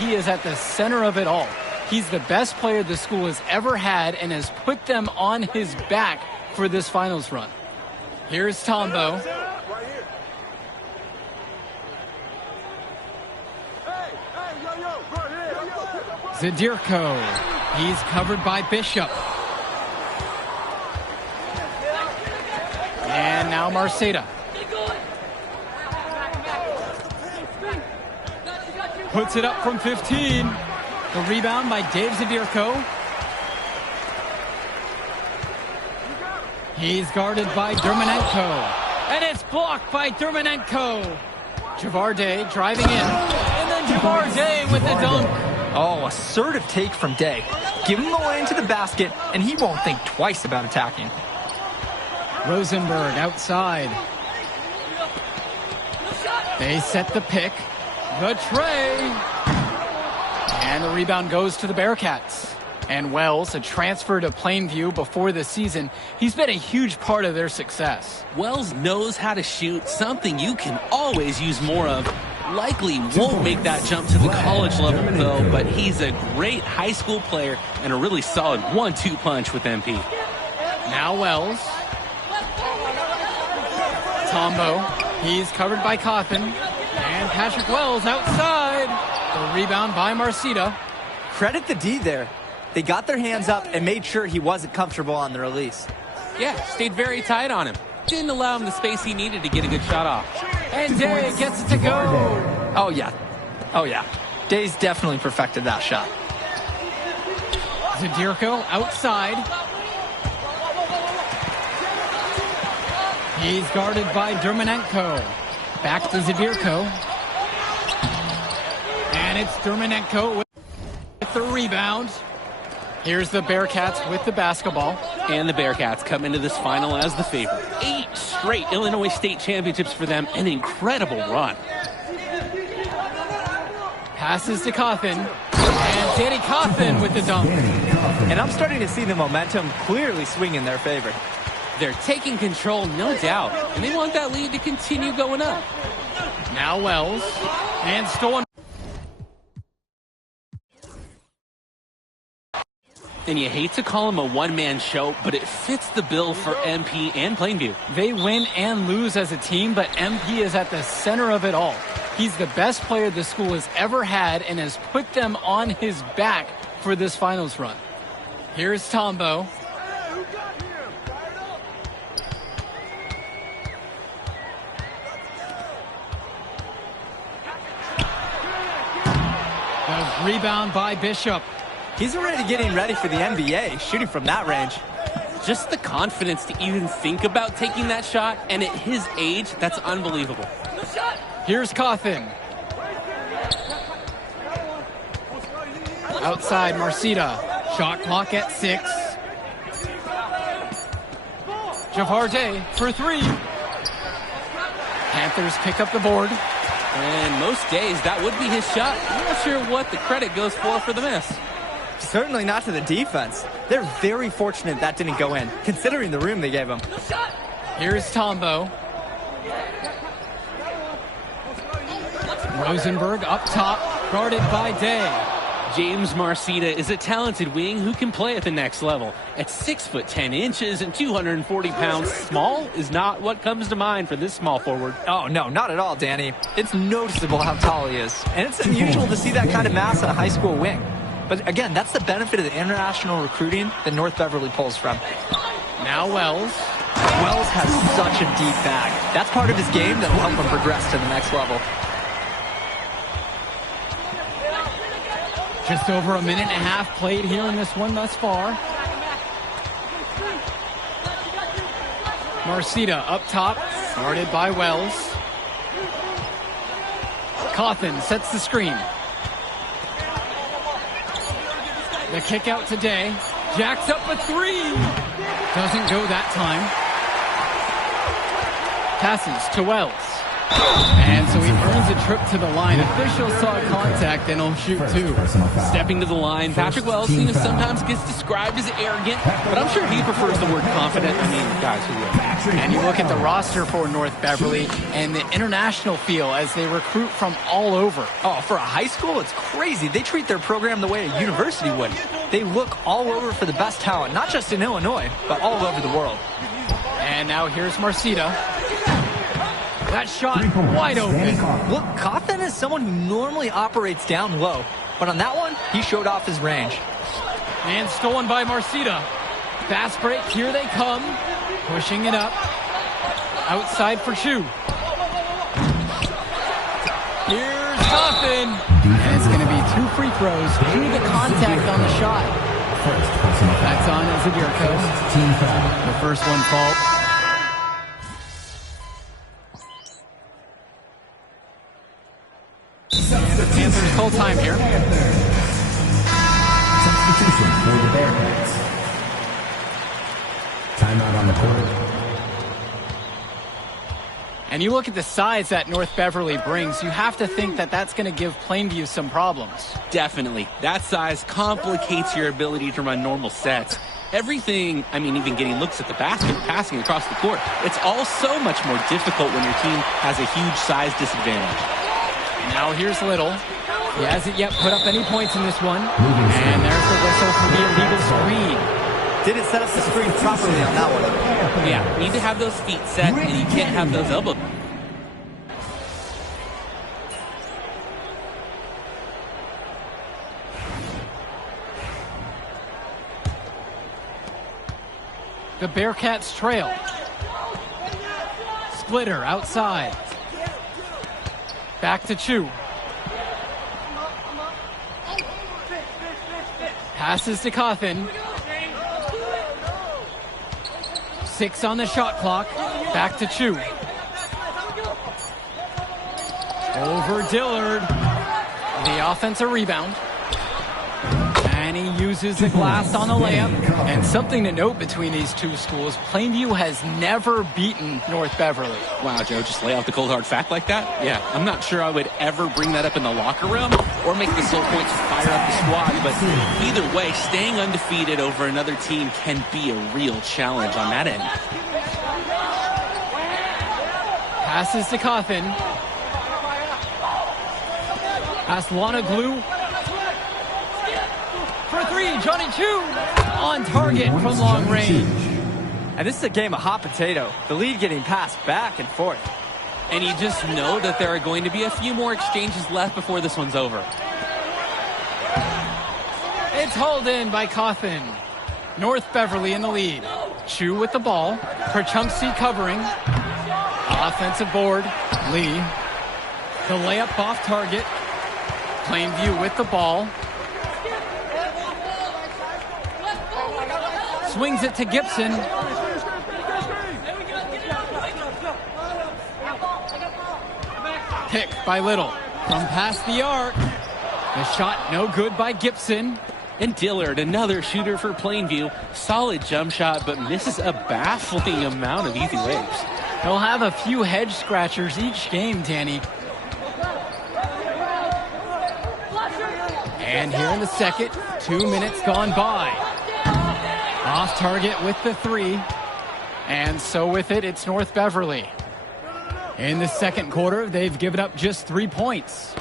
MP is at the center of it all. He's the best player the school has ever had and has put them on his back for this finals run. Here's Tombo. Zadirko. He's covered by Bishop. And now Marceda. Puts it up from 15. The rebound by Dave Zadirko. He's guarded by Dermanenko. And it's blocked by Dermanenko. Javarde driving in. And then Javarde with the dunk. Oh, assertive take from Day. Give him the lane to the basket, and he won't think twice about attacking. Rosenberg outside. They set the pick. The tray. And the rebound goes to the Bearcats. And Wells, a transfer to Plainview before the season, he's been a huge part of their success. Wells knows how to shoot, something you can always use more of. Likely won't make that jump to the college level, though, but he's a great high school player and a really solid 1-2 punch with MP. Now Wells. Tombo. He's covered by Coffin. And Patrick Wells outside. The rebound by Marceda. Credit the D there. They got their hands up and made sure he wasn't comfortable on the release. Yeah, stayed very tight on him. Didn't allow him the space he needed to get a good shot off. And Day gets it to go. Oh, yeah. Oh, yeah. Day's definitely perfected that shot. Zadirko outside. He's guarded by Dermanenko. Back to Zadirko. And it's Dermanenko with the rebound. Here's the Bearcats with the basketball. And the Bearcats come into this final as the favorite. 8 straight Illinois State championships for them. An incredible run. Passes to Coffin. And Danny Coffin with the dunk. And I'm starting to see the momentum clearly swing in their favor. They're taking control, no doubt. And they want that lead to continue going up. Now Wells. And stolen. And you hate to call him a one-man show, but it fits the bill for MP and Plainview. They win and lose as a team, but MP is at the center of it all. He's the best player the school has ever had and has put them on his back for this finals run. Here's Tombo. The rebound by Bishop. He's already getting ready for the NBA, shooting from that range. Just the confidence to even think about taking that shot, and at his age, that's unbelievable. Here's Coffin. Outside Marceda. Shot clock at 6. Javarde for 3. Panthers pick up the board. And most days, that would be his shot. I'm not sure what the credit goes for the miss. Certainly not to the defense. They're very fortunate that didn't go in, considering the room they gave him. Here's Tombo. Rosenberg up top, guarded by Day. James Marceda is a talented wing who can play at the next level. At 6'10" and 240 pounds, small is not what comes to mind for this small forward. Oh, no, not at all, Danny. It's noticeable how tall he is. And it's unusual to see that kind of mass on a high school wing. But again, that's the benefit of the international recruiting that North Beverly pulls from. Now Wells. Wells has such a deep bag. That's part of his game that will help him progress to the next level. Just over a minute and a half played here in this one thus far. Marceda up top, guarded by Wells. Coffin sets the screen. The kick out today. Jacks up a 3. Doesn't go that time. Passes to Wells. And so he earns a trip to the line. Officials saw contact and he'll shoot two. Stepping to the line, Patrick Wells sometimes gets described as arrogant, but I'm sure he prefers the word confident. I mean, guys, who would? And you look at the roster for North Beverly and the international feel as they recruit from all over. Oh, for a high school, it's crazy. They treat their program the way a university would. They look all over for the best talent, not just in Illinois, but all over the world. And now here's Marcita. That shot wide open. Look, Cawthon is someone who normally operates down low, but on that one, he showed off his range. And stolen by Marcita. Fast break, here they come. Pushing it up. Outside for Chu. Here's Cawthon. And it's going to be 2 free throws due to the contact on the shot. That's on Zadirko. The first one fault. Panthers call time here. Substitution for the Bearcats. Timeout on the court. And you look at the size that North Beverly brings, you have to think that that's going to give Plainview some problems. Definitely. That size complicates your ability to run normal sets. Everything, I mean, even getting looks at the basket, passing across the court, it's all so much more difficult when your team has a huge size disadvantage. Now here's Little. He hasn't yet put up any points in this one. And there's the whistle for the illegal screen. Didn't set up the screen properly on that one. Yeah, need to have those feet set, and you can't have those elbows. The Bearcats trail. Splitter outside. Back to Chu. Passes to Cawthon. 6 on the shot clock. Back to Chu. Over Dillard. The offensive rebound. And he uses the glass on the layup. And something to note between these two schools, Plainview has never beaten North Beverly. Wow, Joe, just lay out the cold hard fact like that? Yeah, I'm not sure I would ever bring that up in the locker room or make the sole point to fire up the squad, but either way, staying undefeated over another team can be a real challenge on that end. Passes to Cawthon. Aslanoglu. For 3, Johnny Chu on target from long range. And this is a game of hot potato. The lead getting passed back and forth. And you just know that there are going to be a few more exchanges left before this one's over. It's hauled in by Cawthon. North Beverly in the lead. Chu with the ball. Perchunksy covering. Offensive board. Lee. The layup off target. Plainview with the ball. Swings it to Gibson. Pick by Little. From past the arc. The shot no good by Gibson. And Dillard, another shooter for Plainview. Solid jump shot, but misses a baffling amount of easy layups. He'll have a few head scratchers each game, Danny. And here in the second, 2 minutes gone by. Off target with the 3. And so with it, it's North Beverly. In the second quarter, they've given up just 3 points.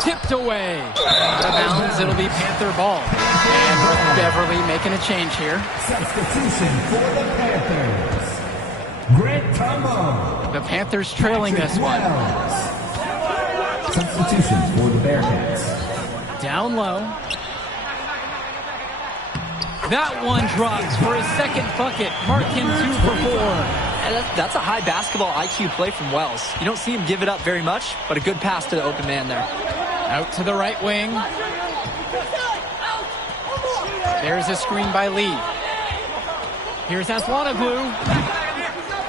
Tipped away. Out of bounds, it'll be Panther ball. And North Beverly making a change here. Substitution for the Panthers. Grant Tumbo. The Panthers trailing this one. Substitution for the Bearcats. Down low. That one drops for his second bucket. Mark him 2 for 4. And that's a high basketball IQ play from Wells. You don't see him give it up very much, but a good pass to the open man there. Out to the right wing. There's a screen by Lee. Here's Aslanoglu.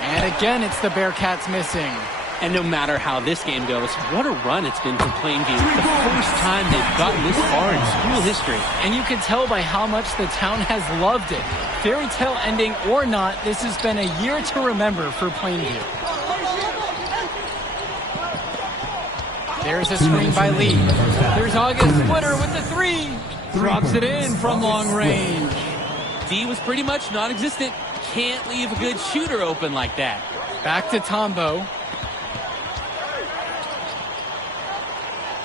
And again, it's the Bearcats missing. And no matter how this game goes, what a run it's been for Plainview. The first time they've gotten this far in school history. And you can tell by how much the town has loved it. Fairy tale ending or not, this has been a year to remember for Plainview. There's a screen by Lee. There's August Splitter with the three. Drops it in from long range. D was pretty much non-existent. Can't leave a good shooter open like that. Back to Tombo.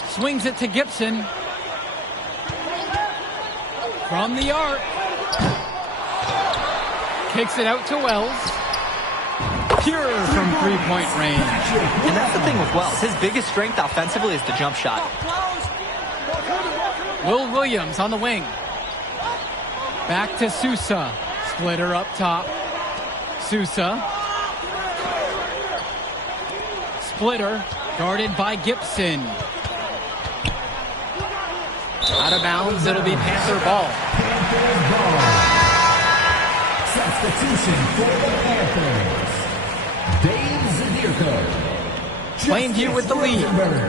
Swings it to Gibson. From the arc. Kicks it out to Wells. Pure from three-point range. And that's the thing with Wells. His biggest strength offensively is the jump shot. Will Williams on the wing. Back to Sousa. Splitter up top. Sousa. Splitter guarded by Gibson. Out of bounds, it'll be Panther ball. Panthers ball. Substitution for the Panthers. Dave Zadirko. Plainview with the lead.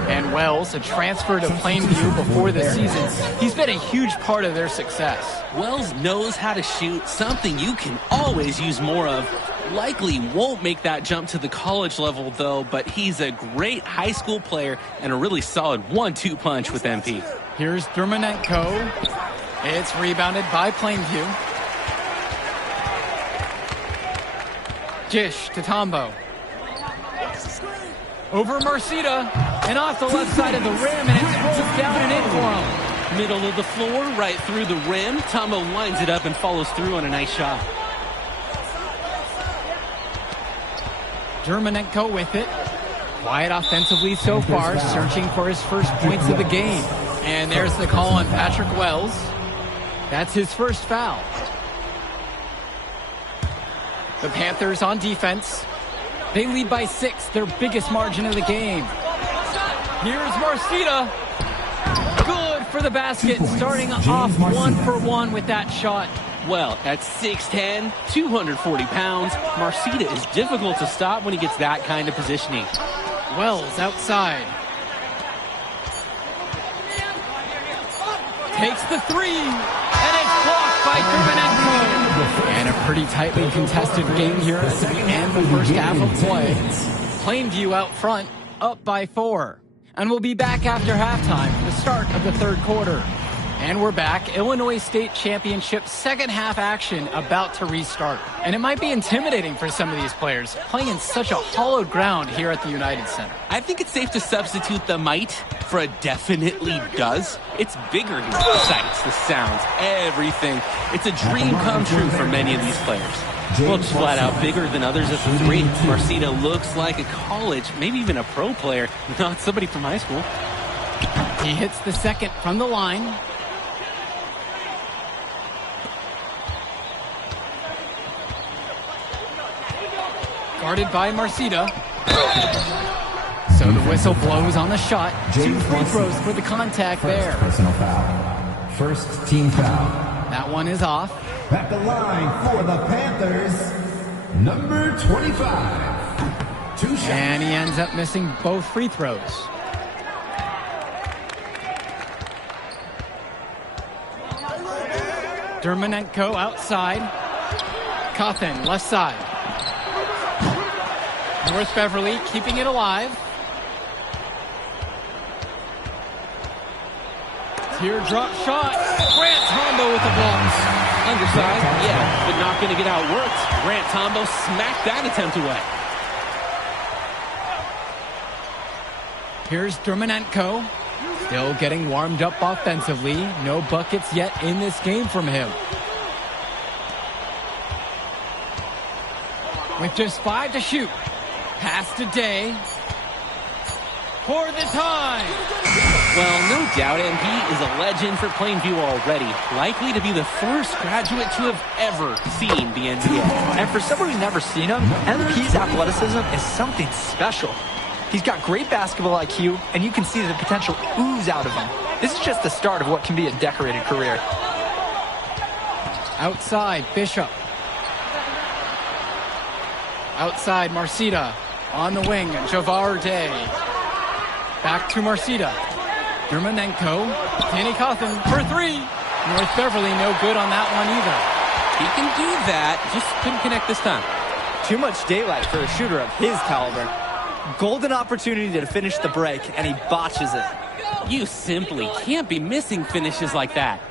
And Wells, a transfer to Plainview before the season. He's been a huge part of their success. Wells knows how to shoot, something you can always use more of. Likely won't make that jump to the college level, though, but he's a great high school player and a really solid 1-2 punch with MP. Here's Dermonenko. It's rebounded by Plainview. Jish to Tombo. Over Marcita. And off the left side of the rim, and it rolls down and in for him. Middle of the floor, right through the rim. Tombo winds it up and follows through on a nice shot. Dermonenko with it. Quiet offensively so far, searching for his first points of the game. And there's the call on Patrick Wells. That's his first foul. The Panthers on defense. They lead by 6, their biggest margin of the game. Here's Marcita. Good for the basket, starting off 1 for 1 with that shot. Well, at 6'10", 240 pounds, Marcita is difficult to stop when he gets that kind of positioning. Wells outside. Takes the three, and it's blocked by Dermonenko. And a pretty tightly contested game here as we end the first half of play. Plainview out front, up by 4. And we'll be back after halftime for the start of the third quarter. And we're back. Illinois State Championship second half action about to restart. And it might be intimidating for some of these players playing in such a hollowed ground here at the United Center. I think it's safe to substitute the might for a definitely does. It's bigger here. The sights, the sounds, everything. It's a dream come true for many of these players. Looks flat out bigger than others at the three. Marcita looks like a college, maybe even a pro player, not somebody from high school. He hits the second from the line. Guarded by Marcita. So the whistle blows on the shot. 2 free throws for the contact there. Personal foul. First team foul. That one is off. At the line for the Panthers, number 25. 2 shots. And he ends up missing both free throws. Dermonenko outside. Cawthon left side. North Beverly keeping it alive. Teardrop shot. Grant Tombo with the block. Undersized, yeah, but not going to get outworked. Grant Tombo smacked that attempt away. Here's Dermonenko. Still getting warmed up offensively. No buckets yet in this game from him. With just 5 to shoot. Pass to Day. For the time. Well, no doubt MP is a legend for Plainview already. Likely to be the first graduate to have ever seen the NBA. And for someone who's never seen him, MP's athleticism is something special. He's got great basketball IQ, and you can see the potential ooze out of him. This is just the start of what can be a decorated career. Outside, Bishop. Outside, Marcita. On the wing, Javar Day. Back to Marcita. Dermonenko. Danny Cawthon for 3. North Beverly no good on that one either. He can do that, just couldn't connect this time. Too much daylight for a shooter of his caliber. Golden opportunity to finish the break, and he botches it. You simply can't be missing finishes like that.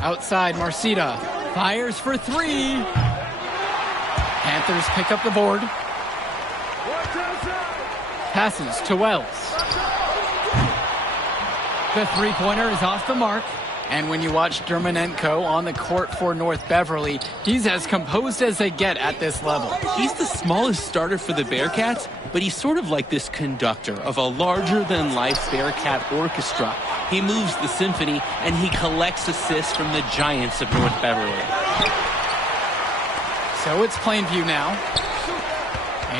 Outside, Marcita fires for three. Panthers pick up the board. Passes to Wells. The three-pointer is off the mark. And when you watch Dermonenko on the court for North Beverly, he's as composed as they get at this level. He's the smallest starter for the Bearcats, but he's sort of like this conductor of a larger-than-life Bearcat orchestra. He moves the symphony, and he collects assists from the giants of North Beverly. So it's Plainview now.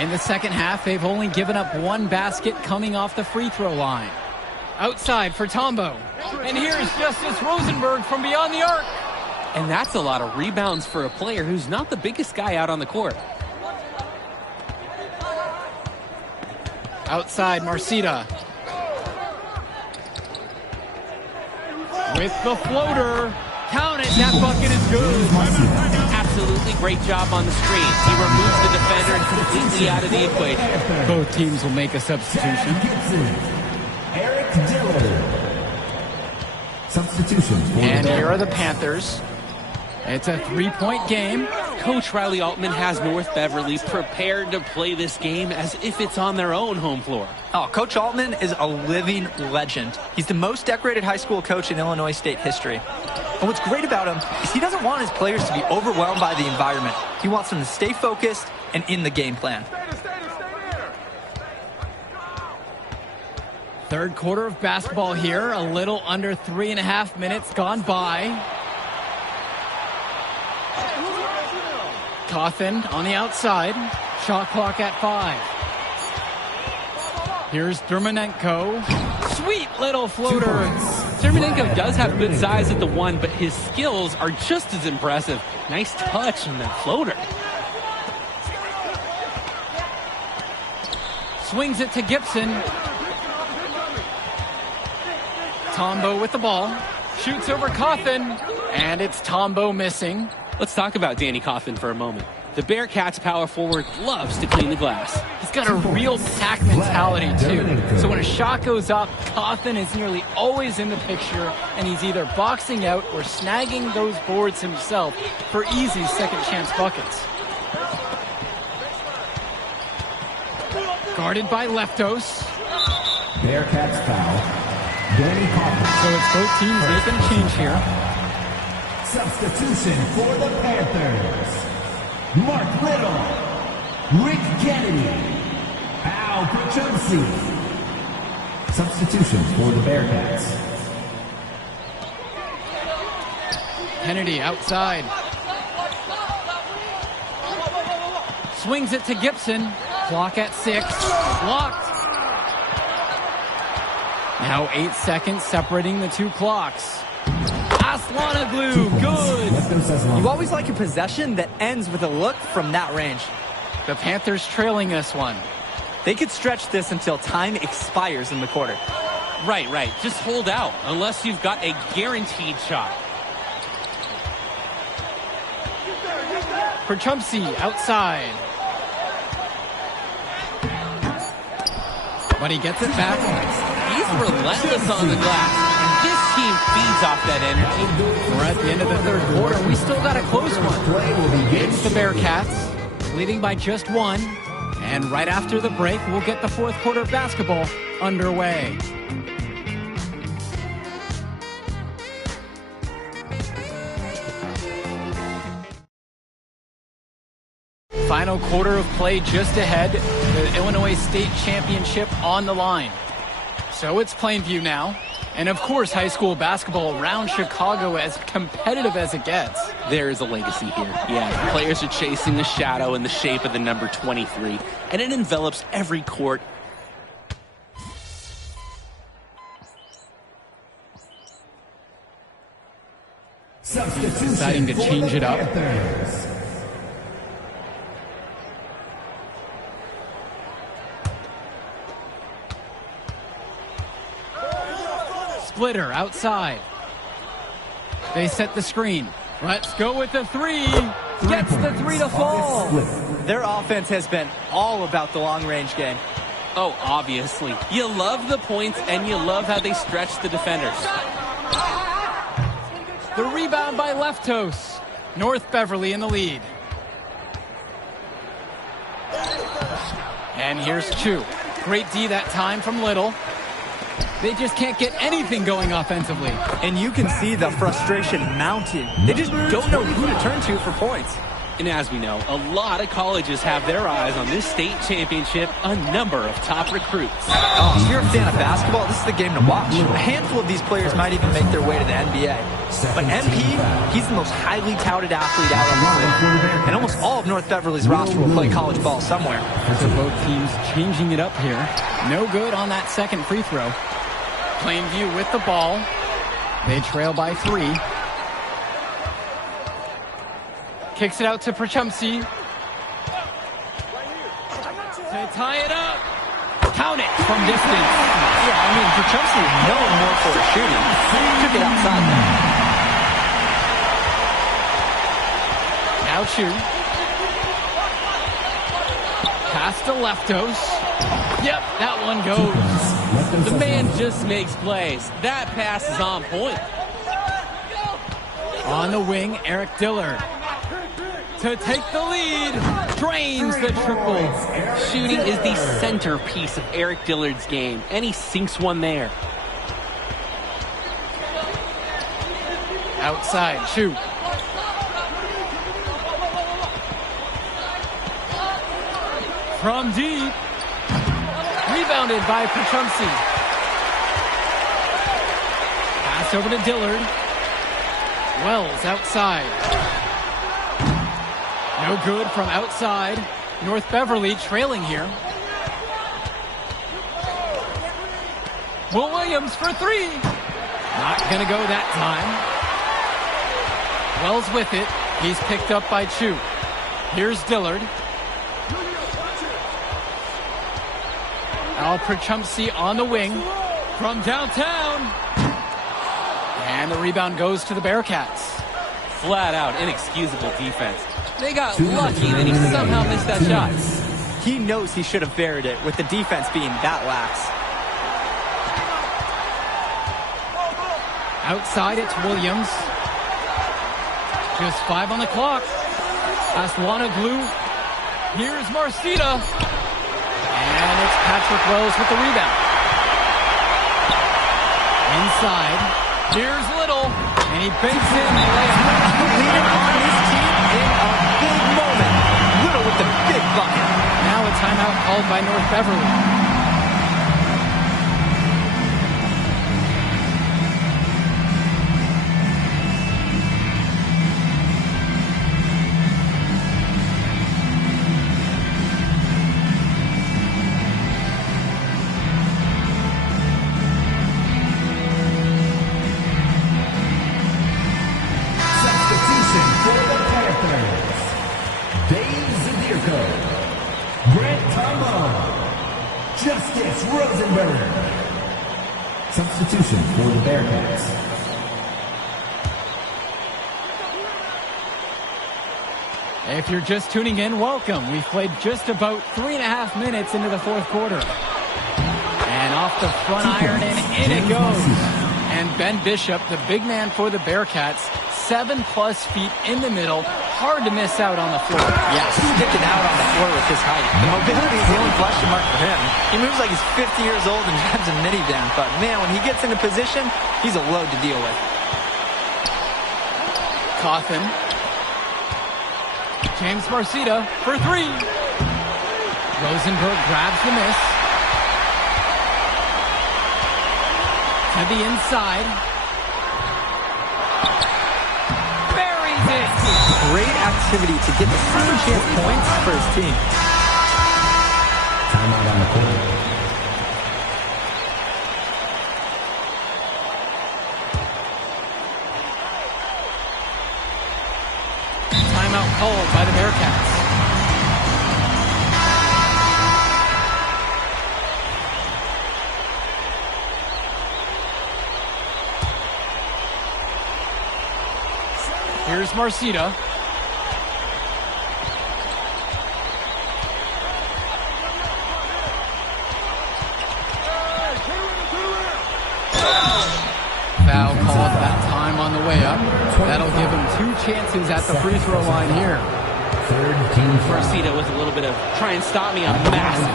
In the second half, they've only given up one basket coming off the free throw line. Outside for Tombo. And here's Justice Rosenberg from beyond the arc. And that's a lot of rebounds for a player who's not the biggest guy out on the court. Outside, Marcita. With the floater. Count it, that bucket is good. Absolutely great job on the screen. He removes the defender completely out of the equation. Both teams will make a substitution. Eric Dillard. Substitution. And here are the Panthers. It's a three-point game. Coach Riley Altman has North Beverly prepared to play this game as if it's on their own home floor. Oh, Coach Altman is a living legend. He's the most decorated high school coach in Illinois State history. And what's great about him is he doesn't want his players to be overwhelmed by the environment. He wants them to stay focused and in the game plan. Third quarter of basketball here. A little under 3.5 minutes gone by. Cawthon on the outside. Shot clock at 5. Here's Dermonenko. Sweet little floater. Dermonenko does have good size at the one, but his skills are just as impressive. Nice touch on that floater. Swings it to Gibson. Tombo with the ball. Shoots over Cawthon. And it's Tombo missing. Let's talk about Danny Cawthon for a moment. The Bearcats power forward loves to clean the glass. He's got a real pack mentality, too. So when a shot goes up, Cawthon is nearly always in the picture, and he's either boxing out or snagging those boards himself for easy second-chance buckets. Guarded by Leftos. Bearcats foul. Danny Cawthon. So it's both teams making a change here. Substitution for the Panthers. Mark Little. Rick Kennedy. Al Kuchumsi. Substitution for the Bearcats. Kennedy outside. Swings it to Gibson. Clock at 6. Blocked. Now 8 seconds separating the two clocks. Aslanoglu, good. You always like a possession that ends with a look from that range. The Panthers trailing this one. They could stretch this until time expires in the quarter. Right. Just hold out unless you've got a guaranteed shot. Kuchumsi outside. But he gets it back. He's relentless on the glass. This team feeds off that energy. We're at the end of the third quarter. We still got a close one. It's the Bearcats, leading by just 1. And right after the break, we'll get the fourth quarter basketball underway. Final quarter of play just ahead. The Illinois State Championship on the line. So it's Plainview now. And of course, high school basketball around Chicago as competitive as it gets. There is a legacy here. Yeah, the players are chasing the shadow in the shape of the number 23. And it envelops every court. Deciding to change it up. Splitter outside. They set the screen. Let's go with the 3. Gets the three to fall. Their offense has been all about the long-range game. Oh, obviously. You love the points, and you love how they stretch the defenders. The rebound by Leftos. North Beverly in the lead. And here's Chu. Great D that time from Little. They just can't get anything going offensively. And you can see the frustration mounting. They just don't know who to turn to for points. And as we know, a lot of colleges have their eyes on this state championship, a number of top recruits. Oh, if you're a fan of basketball, this is the game to watch. A handful of these players might even make their way to the NBA. But MP, he's the most highly touted athlete out on the floor. And almost all of North Beverly's roster will play college ball somewhere. So both teams changing it up here. No good on that second free throw. Plainview with the ball. They trail by 3. Kicks it out to Prachumsky. To tie it up. Count it from distance. Yeah, I mean, Prachumsky is known more for his shooting. Took it outside there. Now Chu. Pass to Leftos. Yep, that one goes. The man just makes plays. That pass is on point. On the wing, Eric Dillard. To take the lead, drains the triple. Shooting is the centerpiece of Eric Dillard's game, and he sinks one there. Outside, Chu. From deep. Rebounded by Prachumsky. Pass over to Dillard. Wells outside. No good from outside. North Beverly trailing here. Will Williams for 3. Not gonna go that time. Wells with it. He's picked up by Chu. Here's Dillard. Al Prachumsky on the wing from downtown. And the rebound goes to the Bearcats. Flat out inexcusable defense. They got lucky that he somehow missed that shot. He knows he should have buried it with the defense being that lax. Outside, it's Williams. Just 5 on the clock. Aslanoglu. Here's Marcita. And it's Patrick Wells with the rebound. Inside. Here's Little. And he banks in. Leaning on his team in a big moment. Little with the big bucket. Now a timeout called by North Beverly. Justice Rosenberg. Substitution for the Bearcats. If you're just tuning in, welcome. We've played just about 3.5 minutes into the fourth quarter. And off the front iron and in it goes. And Ben Bishop, the big man for the Bearcats, 7+ feet in the middle. Hard to miss out on the floor. Yeah, sticking out on the floor with his height. The mobility is the only question mark for him. He moves like he's 50 years old and drives a minivan. But man, when he gets into position, he's a load to deal with. Cawthon. James Marcita for 3. Rosenberg grabs the miss. To the inside. Buries it. Great activity to get the second chance points for his team. Timeout on the court. Timeout called by the Bearcats. Here's Marcita. foul called that time on the way up. That'll give him 2 chances at the free throw line here. Marcito with a little bit of try and stop me. I'm massive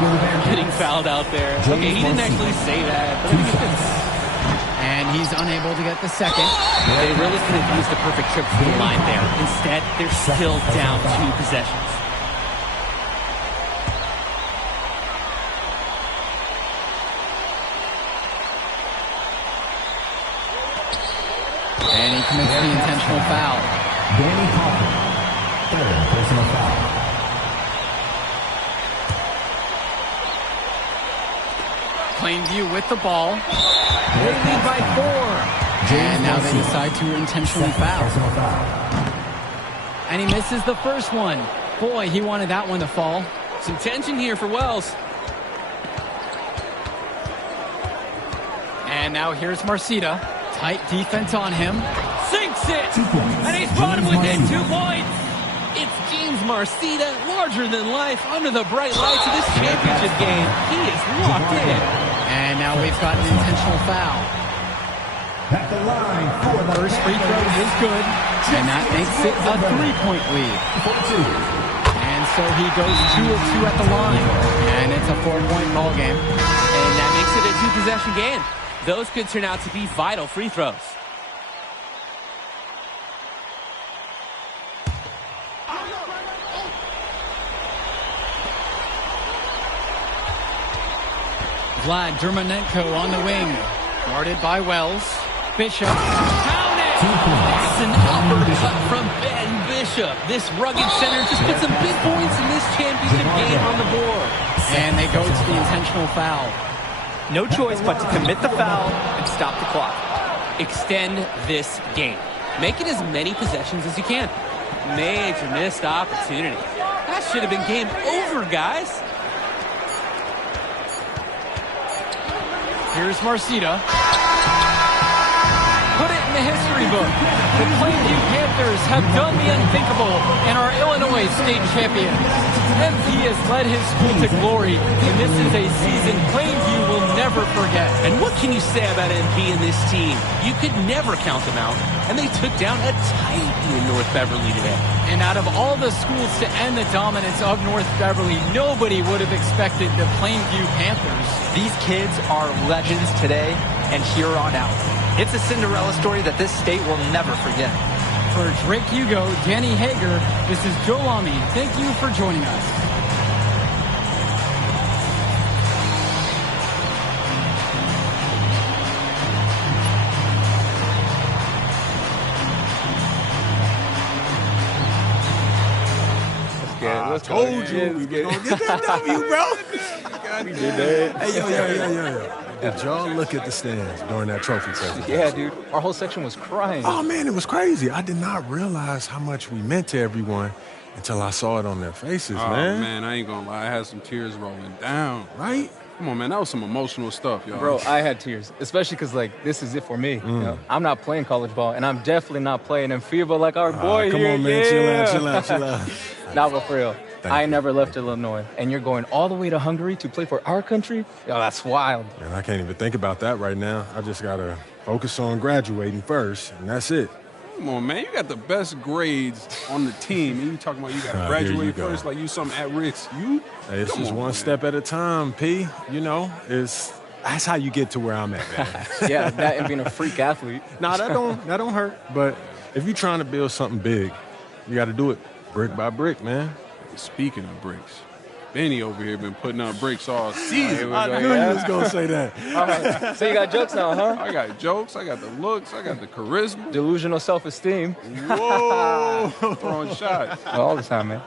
getting fouled out there. Okay, he didn't actually say that, but and he's unable to get the second. they really could have used the perfect trip to the line there. Instead, they're still down 2 possessions. And he commits the intentional foul. Danny Hoffman, 3rd personal foul. Plainview with the ball. They lead by 4. And now they decide to intentionally foul. And he misses the first one. Boy, he wanted that one to fall. Some tension here for Wells. And now here's Marcita. Tight defense on him. Sinks it! 2 points. And he's brought him within 2 points! It's James Marcita, larger than life, under the bright lights of this championship game. He is locked in. And now we've got an intentional foul. At the line for the First free throw is good. And that makes it a 3-point lead. And so he goes 2 of 2 at the line. And it's a 4-point ball game. And that makes it a 2-possession game. Those could turn out to be vital free throws. Vlad Dermonenko on the wing. Guarded by Wells. Bishop. Count it! That's an uppercut from Ben Bishop. This rugged center just put some big points in this championship game on the board. And they go to the intentional foul. No choice but to commit the foul and stop the clock. Extend this game. Make it as many possessions as you can. Major missed opportunity. That should have been game over, guys. Here's Marcita. Put it in the history book. The Plainview Panthers have done the unthinkable and are Illinois state champions. MP has led his school to glory, and this is a season Plainview will never forget. And what can you say about MP and this team? You could never count them out, and they took down a Titan in North Beverly today. And out of all the schools to end the dominance of North Beverly, nobody would have expected the Plainview Panthers. These kids are legends today and here on out. It's a Cinderella story that this state will never forget. For Drake Hugo, Danny Hager, this is Joe Lamy. Thank you for joining us. I told you we were going to get that W, bro. We did that. Hey, yo. Did y'all look at the stands during that trophy presentation? Yeah, dude. Our whole section was crying. Oh, man, it was crazy. I did not realize how much we meant to everyone until I saw it on their faces, Oh, man. man, I ain't gonna lie. I had some tears rolling down. Right? Come on, man. That was some emotional stuff, y'all. Bro, I had tears, especially because, like, this is it for me. You know? I'm not playing college ball, and I'm definitely not playing in FIBA like our boy Come here. on, man. Yeah. Chill out. Nah, but for real. Thank I you. never left Illinois, and you're going all the way to Hungary to play for our country? Yo, that's wild. And I can't even think about that right now. I just got to focus on graduating first, and that's it. Come on, man. You got the best grades on the team, and you talking about you got to Here you graduate go. first like you something at risk. You? Hey, it's Come just on, one man. step at a time, P. You know, that's how you get to where I'm at, man. Yeah, that and being a freak athlete. Nah, that don't hurt. But if you're trying to build something big, you got to do it brick by brick, man. Speaking of bricks, Benny over here been putting up bricks all season. I knew you was gonna say that. All right. So you got jokes now, huh? I got jokes. I got the looks. I got the charisma. Delusional self-esteem. Whoa! Throwing shots. All the time, man.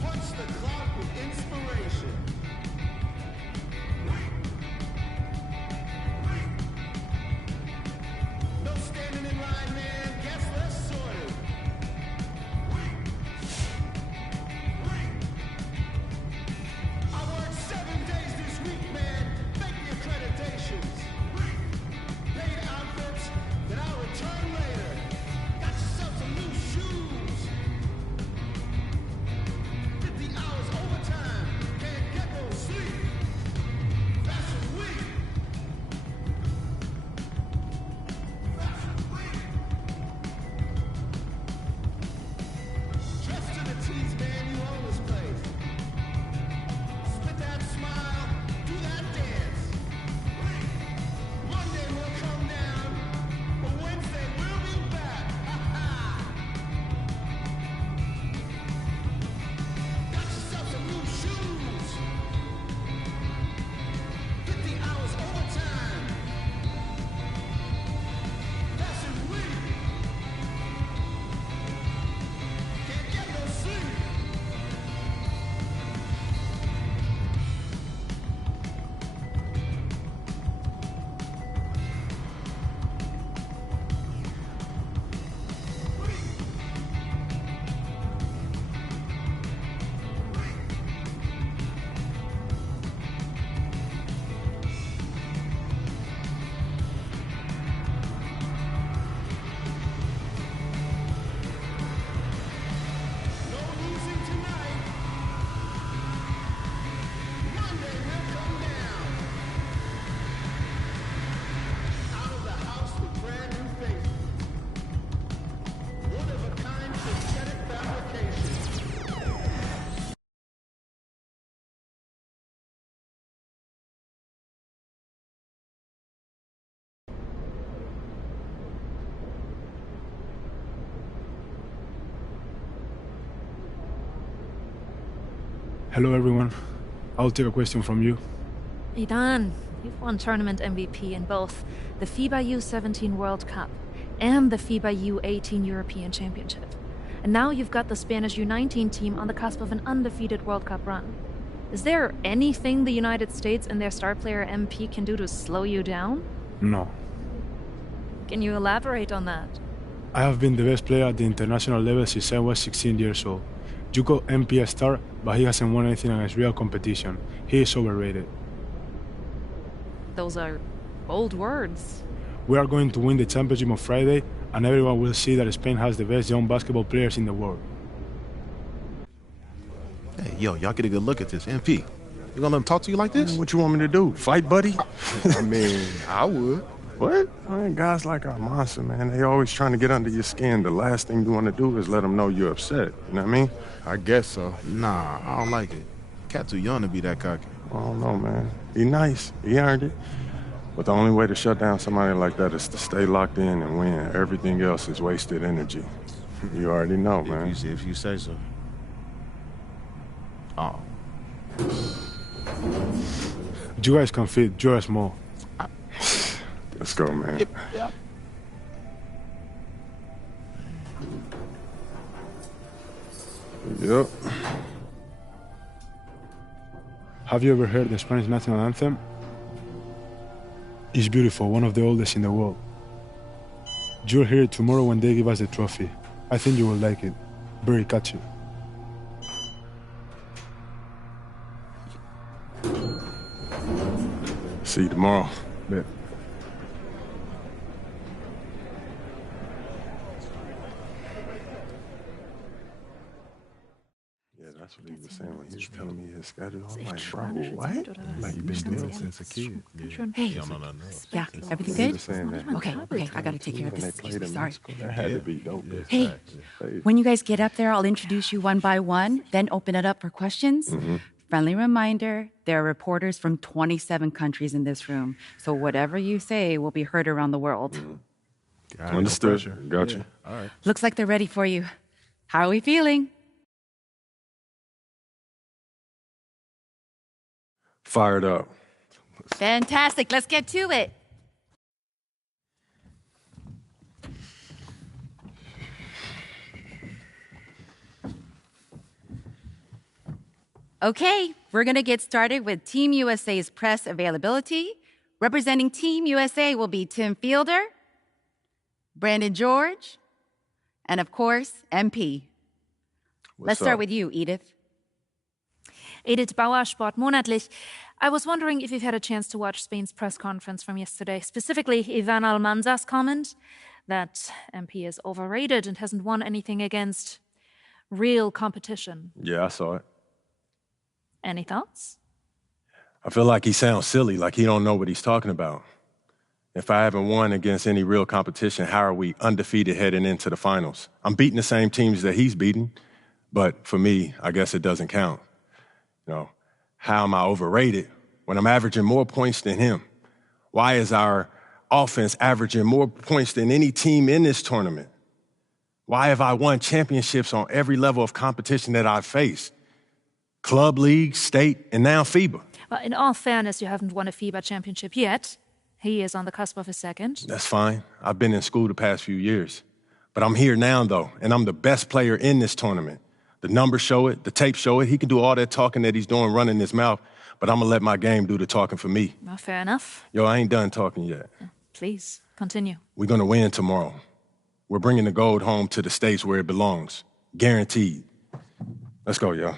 Punch the clock with inspiration. No standing in line, man. Guess less sorted. Hello, everyone. I'll take a question from you. Idan, you've won tournament MVP in both the FIBA U17 World Cup and the FIBA U18 European Championship. And now you've got the Spanish U19 team on the cusp of an undefeated World Cup run. Is there anything the United States and their star player MP can do to slow you down? No. Can you elaborate on that? I have been the best player at the international level since I was 16 years old. You call MP a star, but he hasn't won anything against real competition. He is overrated. Those are bold words. We are going to win the championship on Friday, and everyone will see that Spain has the best young basketball players in the world. Hey, yo, y'all get a good look at this. MP, you gonna let him talk to you like this? What you want me to do? Fight, buddy? I mean, I would. What? I mean, guys like our monster, man, they always trying to get under your skin. The last thing you want to do is let them know you're upset. You know what I mean? I guess so. Nah, I don't like it. Cat too young to be that cocky. I don't know, man. He nice. He earned it. But the only way to shut down somebody like that is to stay locked in and win. Everything else is wasted energy. You already know, man. If you say so. Oh. You guys can fit. You're small. Let's go, man. Yep. Yep. Have you ever heard the Spanish national anthem? It's beautiful, one of the oldest in the world. You'll hear it tomorrow when they give us the trophy. I think you will like it. Very catchy. See you tomorrow. Yeah. That's what he was saying when he was telling me his schedule. I'm like, bro, what? Like, you've been doing it since a kid. Hey. Yeah, everything good? Okay, I gotta take care of this. Excuse me, sorry. That had to be dope. Hey, when you guys get up there, I'll introduce you one by one, then open it up for questions. Friendly reminder, there are reporters from 27 countries in this room, so whatever you say will be heard around the world. Understood. Gotcha. All right. Looks like they're ready for you. How are we feeling? Fired up. Fantastic. Let's get to it. Okay, we're going to get started with Team USA's press availability. Representing Team USA will be Tim Fielder, Brandon George, and of course, MP. Let's start with you, Edith. Edith Bauer, Sport Monatlich. I was wondering if you've had a chance to watch Spain's press conference from yesterday, specifically Ivan Almanza's comment that MP is overrated and hasn't won anything against real competition. Yeah, I saw it. Any thoughts? I feel like he sounds silly, like he don't know what he's talking about. If I haven't won against any real competition, how are we undefeated heading into the finals? I'm beating the same teams that he's beating, but for me, I guess it doesn't count. You know, how am I overrated when I'm averaging more points than him? Why is our offense averaging more points than any team in this tournament? Why have I won championships on every level of competition that I've faced? Club, league, state, and now FIBA. Well, in all fairness, you haven't won a FIBA championship yet. He is on the cusp of a second. That's fine. I've been in school the past few years. But I'm here now, though, and I'm the best player in this tournament. The numbers show it, the tape show it. He can do all that talking that he's doing, running his mouth, but I'm going to let my game do the talking for me. Well, fair enough. Yo, I ain't done talking yet. Please, continue. We're going to win tomorrow. We're bringing the gold home to the States where it belongs. Guaranteed. Let's go, y'all.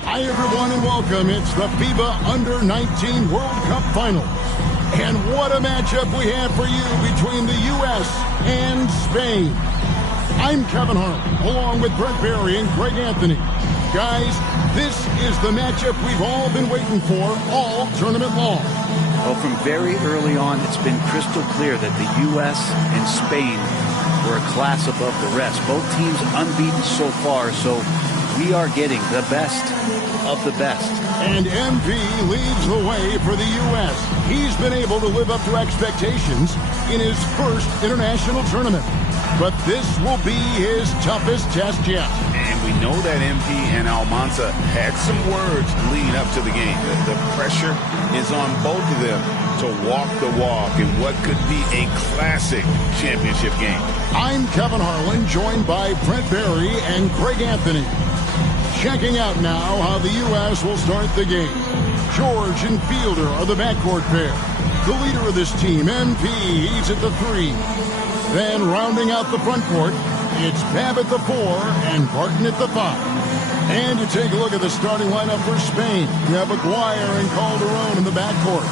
Hi, everyone, and welcome. It's the FIBA Under-19 World Cup Finals. And what a matchup we have for you between the U.S. and Spain. I'm Kevin Hart, along with Brett Barry and Greg Anthony. Guys, this is the matchup we've all been waiting for all tournament long. Well, from very early on, it's been crystal clear that the U.S. and Spain were a class above the rest. Both teams unbeaten so far, so we are getting the best of the best. And MP leads the way for the U.S. He's been able to live up to expectations in his first international tournament. but this will be his toughest test yet. And we know that MP and Almanza had some words leading up to the game. The pressure is on both of them to walk the walk in what could be a classic championship game. I'm Kevin Harlan, joined by Brent Barry and Greg Anthony. Checking out now how the U.S. will start the game. George and Fielder are the backcourt pair. The leader of this team, MP, he's at the 3. Then rounding out the front court, it's Babb at the 4 and Barton at the 5. And you take a look at the starting lineup for Spain. You have Aguirre and Calderon in the backcourt.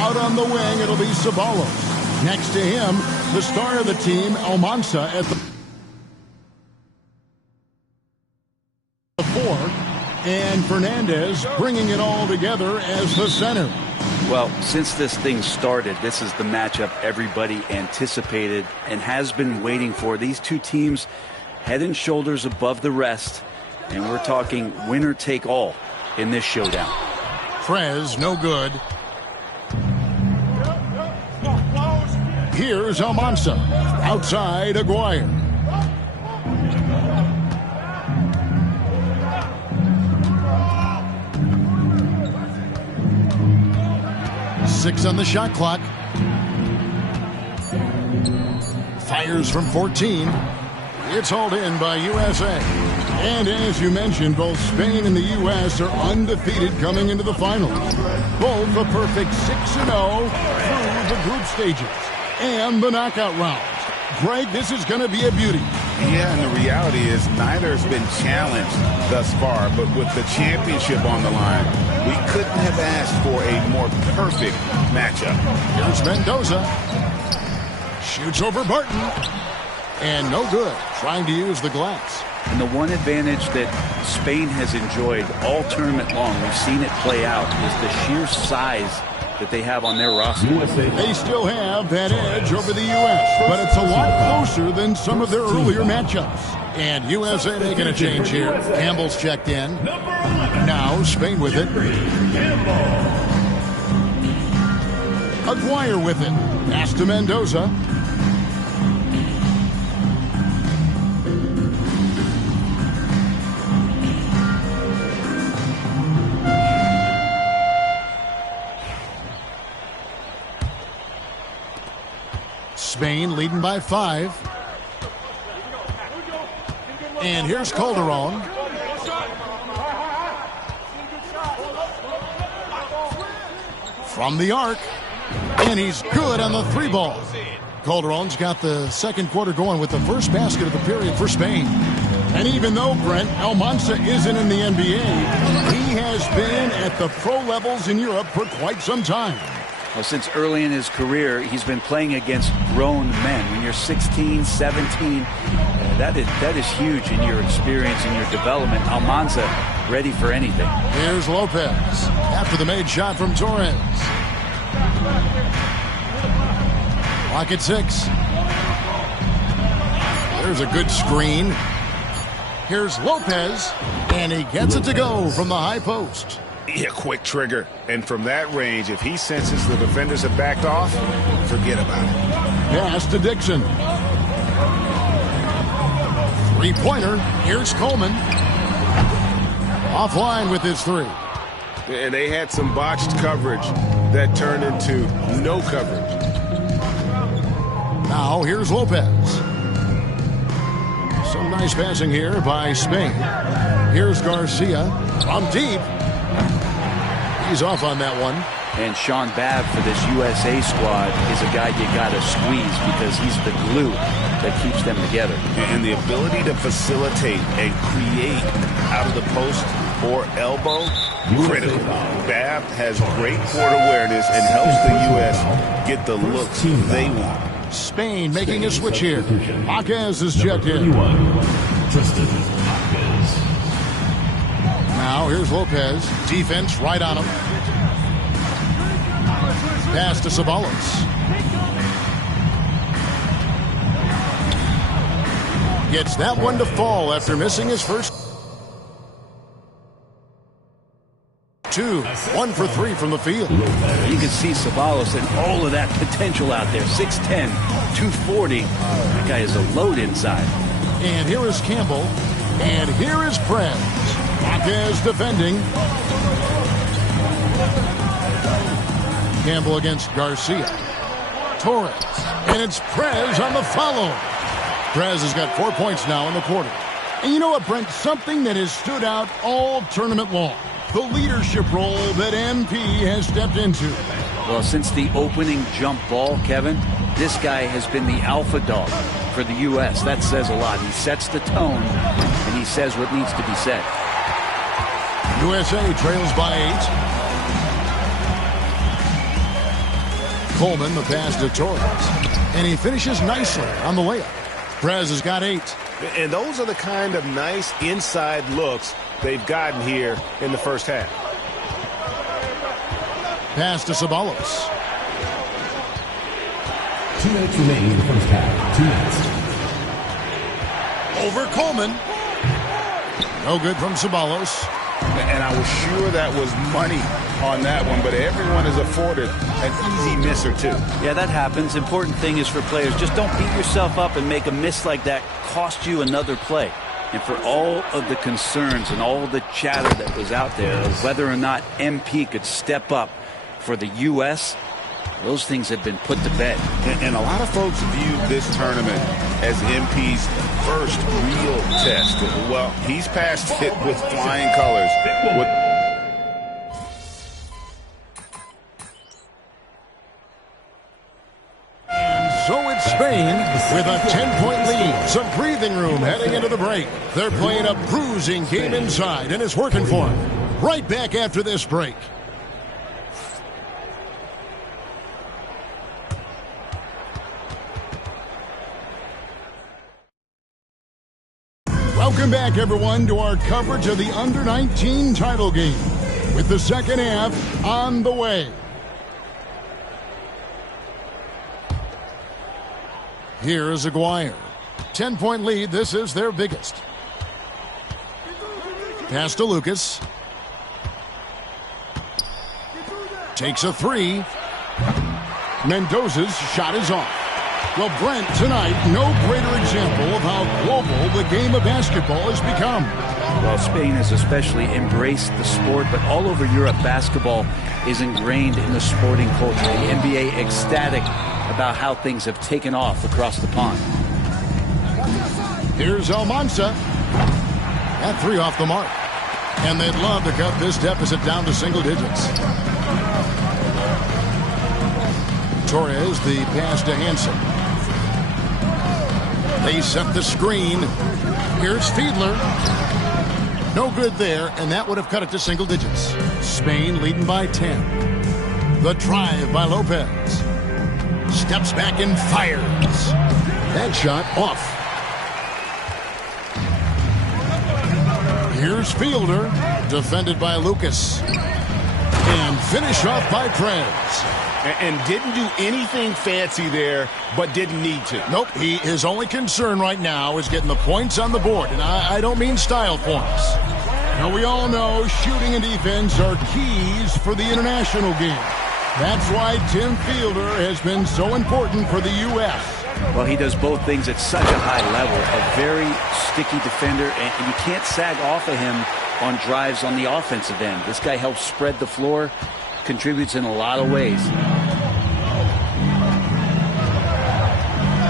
Out on the wing, it'll be Ceballos. Next to him, the star of the team, Almanza at the 4. And Fernandez bringing it all together as the center. Well, since this thing started, this is the matchup everybody anticipated and has been waiting for. These two teams head and shoulders above the rest, and we're talking winner take all in this showdown. Trez, no good. Here's Almanza. Outside, Aguirre. Six on the shot clock. Fires from 14. It's hauled in by USA. And as you mentioned, both Spain and the U.S. are undefeated coming into the finals. Both a perfect 6-0 through the group stages and the knockout rounds. Greg, this is going to be a beauty. Yeah, and the reality is neither has been challenged thus far, but with the championship on the line, we couldn't have asked for a more perfect matchup. Here's Mendoza. Shoots over Barton. And no good. Trying to use the glass. And the one advantage that Spain has enjoyed all tournament long, we've seen it play out, is the sheer size that they have on their roster. They still have that edge over the U.S., but it's a lot closer than some of their earlier matchups. And USA making a change here. Campbell's checked in. Now Spain with it. Aguirre with it. Pass to Mendoza. Spain leading by 5. And here's Calderon. From the arc. And he's good on the 3 ball. Calderon's got the second quarter going with the first basket of the period for Spain. And even though, Brent, Almanza isn't in the NBA, he has been at the pro levels in Europe for quite some time. Well, since early in his career, he's been playing against grown men. When you're 16, 17, that is huge in your experience and your development. Almanza ready for anything. Here's Lopez after the made shot from Torres. Clock at 6. There's a good screen. Here's Lopez, and he gets it to go from the high post. Yeah, quick trigger. And from that range, if he senses the defenders have backed off, forget about it. Pass to Dixon. 3-pointer. Here's Coleman. Offline with his 3. And they had some botched coverage that turned into no coverage. Now here's Lopez. Some nice passing here by Spain. Here's Garcia from deep. He's off on that one. And Sean Babb for this USA squad is a guy you got to squeeze because he's the glue that keeps them together. And the ability to facilitate and create out of the post or elbow, critical. Babb has great court awareness and helps the U.S. get the looks they want. Spain making a switch here. Marquez is checked in. Now here's Lopez. Defense right on him. Pass to Ceballos. Gets that one to fall after missing his first 2. 2. 1 for 3 from the field. You can see Ceballos and all of that potential out there. 6'10", 240. That guy is a load inside. And here is Campbell. And here is Prez. Marquez defending. Campbell against Garcia. Torres. And it's Prez on the follow. Prez has got 4 points now in the quarter. And you know what, Brent? Something that has stood out all tournament long. The leadership role that MP has stepped into. Well, since the opening jump ball, Kevin, this guy has been the alpha dog for the U.S. That says a lot. He sets the tone, and he says what needs to be said. USA trails by 8. Coleman, the pass to Torres. And he finishes nicely on the layup. Prez has got 8. And those are the kind of nice inside looks they've gotten here in the first half. Pass to Ceballos. 2 minutes remaining in the first half. 2 minutes. Over Coleman. No good from Ceballos. And I was sure that was money on that one, but everyone is afforded an easy miss or two. Yeah, that happens. Important thing is for players, just don't beat yourself up and make a miss like that cost you another play. And for all of the concerns and all the chatter that was out there of whether or not MP could step up for the U.S., those things have been put to bed. And a lot of folks view this tournament as MP's first real test. Well, he's passed it with flying colors. So it's Spain with a 10-point lead. Some breathing room heading into the break. They're playing a bruising game inside, and it's working for them. Right back after this break. Welcome back, everyone, to our coverage of the Under-19 title game, with the second half on the way. Here is Aguirre. 10-point lead. This is their biggest. Pass to Lucas. Takes a 3. Mendoza's shot is off. Well, Brent, tonight, no greater example of how global the game of basketball has become. Well, Spain has especially embraced the sport, but all over Europe, basketball is ingrained in the sporting culture. The NBA ecstatic about how things have taken off across the pond. Here's Almanza. That 3 off the mark. And they'd love to cut this deficit down to single digits. Torres, the pass to Hansen. They set the screen. Here's Fiedler. No good there, and that would have cut it to single digits. Spain leading by 10. The drive by Lopez. Steps back and fires. That shot off. Here's Fielder. Defended by Lucas. And finish off by Prez. And didn't do anything fancy there, but didn't need to. Nope, his only concern right now is getting the points on the board. And I don't mean style points. Now, we all know shooting and defense are keys for the international game. That's why Tim Fielder has been so important for the U.S. Well, he does both things at such a high level. A very sticky defender, and you can't sag off of him on drives on the offensive end. This guy helps spread the floor, contributes in a lot of ways.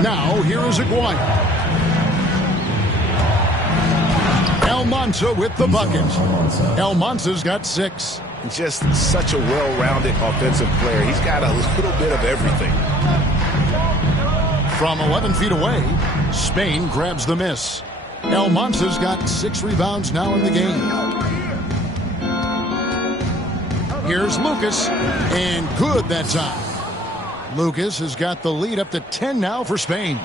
Now, here is Aguirre. Almanza with the bucket. Almanza's got 6. Just such a well-rounded offensive player. He's got a little bit of everything. From 11 feet away, Spain grabs the miss. Almanza's got 6 rebounds now in the game. Here's Lucas, and good that time. Lucas has got the lead up to 10 now for Spain.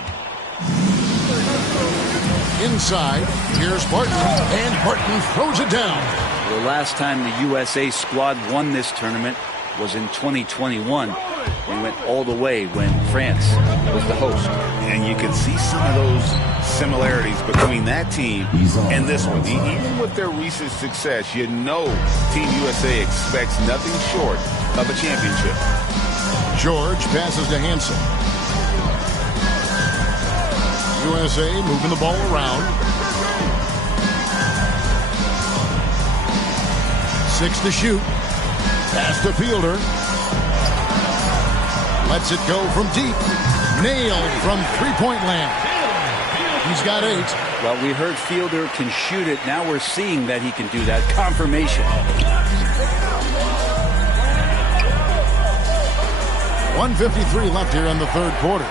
Inside, here's Barton, and Barton throws it down. The last time the USA squad won this tournament was in 2021. We went all the way when France was the host. And you can see some of those similarities between that team and this one. Even with their recent success, you know Team USA expects nothing short of a championship. George passes to Hansen. USA moving the ball around. 6 to shoot. Pass to Fielder. Lets it go from deep. Nailed from three-point land. He's got 8. Well, we heard Fielder can shoot it. Now we're seeing that he can do that. Confirmation. 1:53 left here in the third quarter.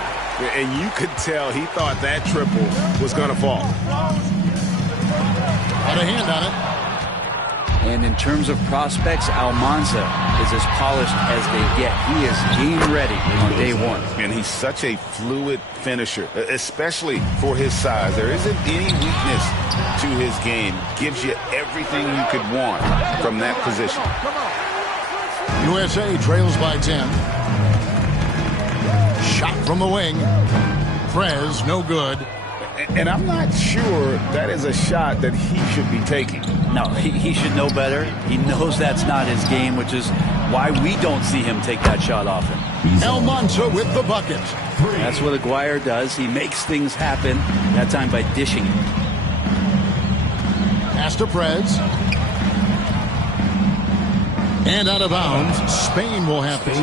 And you could tell he thought that triple was going to fall. Got a hand on it. And in terms of prospects, Almanza is as polished as they get. He is game ready on day one. And he's such a fluid finisher, especially for his size. There isn't any weakness to his game. Gives you everything you could want from that position. USA trails by 10. Shot from the wing. Prez, no good. And I'm not sure that is a shot that he should be taking. No, he should know better. He knows that's not his game, which is why we don't see him take that shot often. Almanza with the bucket. That's what Aguirre does. He makes things happen, that time by dishing it. Pass to Prez. And out of bounds, Spain will have it.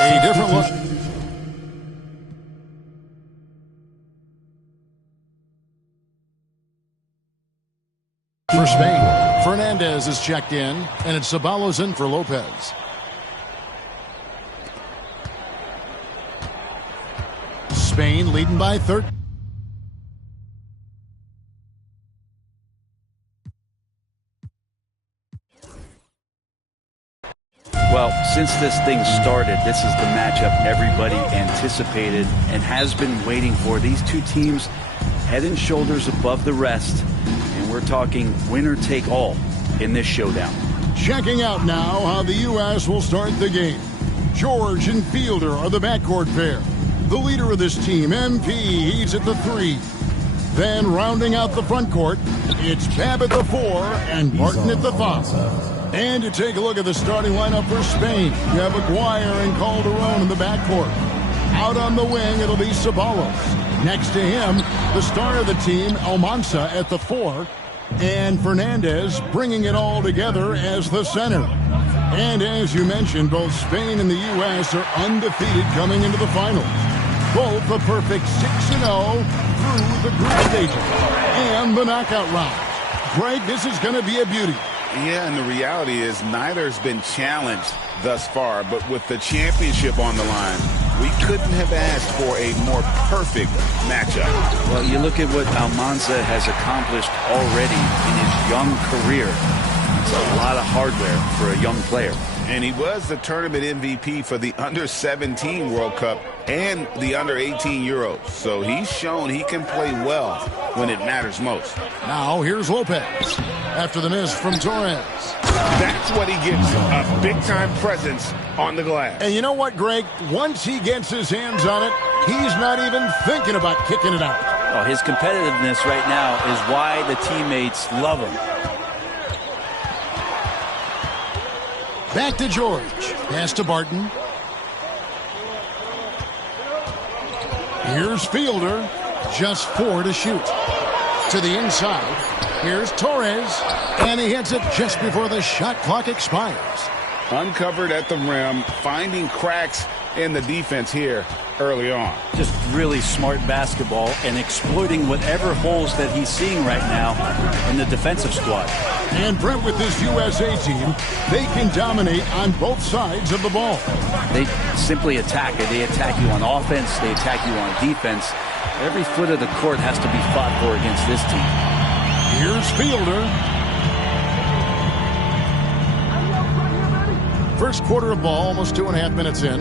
A different look. For Spain, Fernandez is checked in, and it's Ceballos in for Lopez. Spain leading by 13. Well, since this thing started, this is the matchup everybody anticipated and has been waiting for. These two teams head and shoulders above the rest. We're talking winner take all in this showdown. Checking out now how the U.S. will start the game. George and Fielder are the backcourt pair. The leader of this team, MP, he's at the 3. Then rounding out the front court, it's Babb at the 4 and Martin at the 5. And to take a look at the starting lineup for Spain, you have Aguirre and Calderon in the backcourt. Out on the wing, it'll be Ceballos. Next to him, the star of the team, Almanza at the 4. And Fernandez bringing it all together as the center. And as you mentioned, both Spain and the U.S. are undefeated coming into the finals. Both a perfect 6-0 through the group stages and the knockout round. Greg, this is going to be a beauty. Yeah, and the reality is neither's been challenged thus far, but with the championship on the line, we couldn't have asked for a more perfect matchup. Well, you look at what Almanza has accomplished already in his young career. It's a lot of hardware for a young player. And he was the tournament MVP for the Under-17 World Cup and the Under-18 Euros. So he's shown he can play well when it matters most. Now here's Lopez after the miss from Torres. That's what he gets, a big-time presence on the glass. And you know what, Greg? Once he gets his hands on it, he's not even thinking about kicking it out. Oh, his competitiveness right now is why the teammates love him. Back to George. Pass to Barton. Here's Fielder. Just 4 to shoot. To the inside. Here's Torres. And he hits it just before the shot clock expires. Uncovered at the rim, finding cracks in the defense here early on. Just really smart basketball and exploiting whatever holes that he's seeing right now in the defensive squad. And Brent, with this USA team, they can dominate on both sides of the ball. They simply attack it. They attack you on offense. They attack you on defense. Every foot of the court has to be fought for against this team. Here's Fielder. First quarter of ball, almost 2.5 minutes in.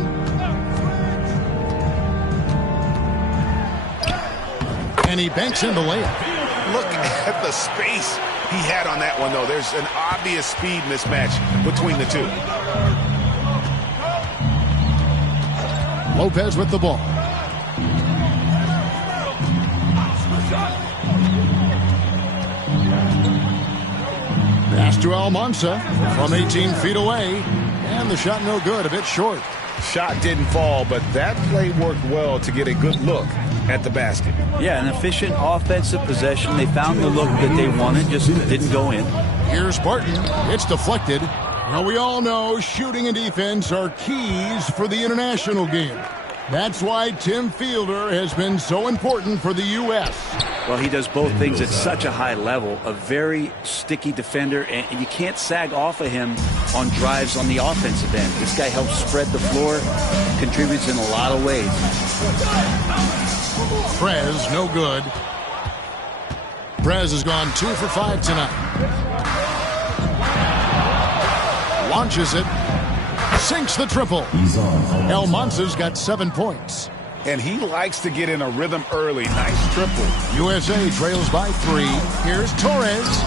And he banks in the layup. Look at the space he had on that one, though. There's an obvious speed mismatch between the two. Lopez with the ball. Pass to Almanza from 18 feet away. And the shot no good, a bit short. Shot didn't fall, but that play worked well to get a good look at the basket. Yeah, an efficient offensive possession. They found the look that they wanted, just didn't go in. Here's Barton. It's deflected. Now, we all know shooting and defense are keys for the international game. That's why Tim Fielder has been so important for the U.S. Well, he does both things at such a high level. A very sticky defender, and you can't sag off of him on drives on the offensive end. This guy helps spread the floor, contributes in a lot of ways. Prez, no good. Prez has gone 2 for 5 tonight. Launches it. Sinks the triple. Almanza's got 7 points. And he likes to get in a rhythm early. Nice triple. USA trails by 3. Here's Torres.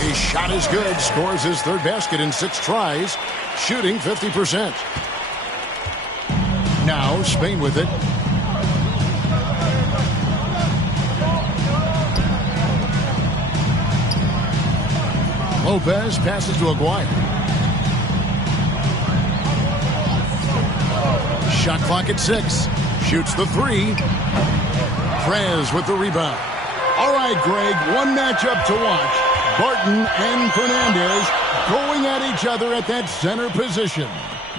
His shot is good. Scores his 3rd basket in 6 tries. Shooting 50%. Now Spain with it. Lopez passes to Aguirre. Shot clock at 6. Shoots the 3. Prez with the rebound. All right, Greg, one matchup to watch. Barton and Fernandez going at each other at that center position.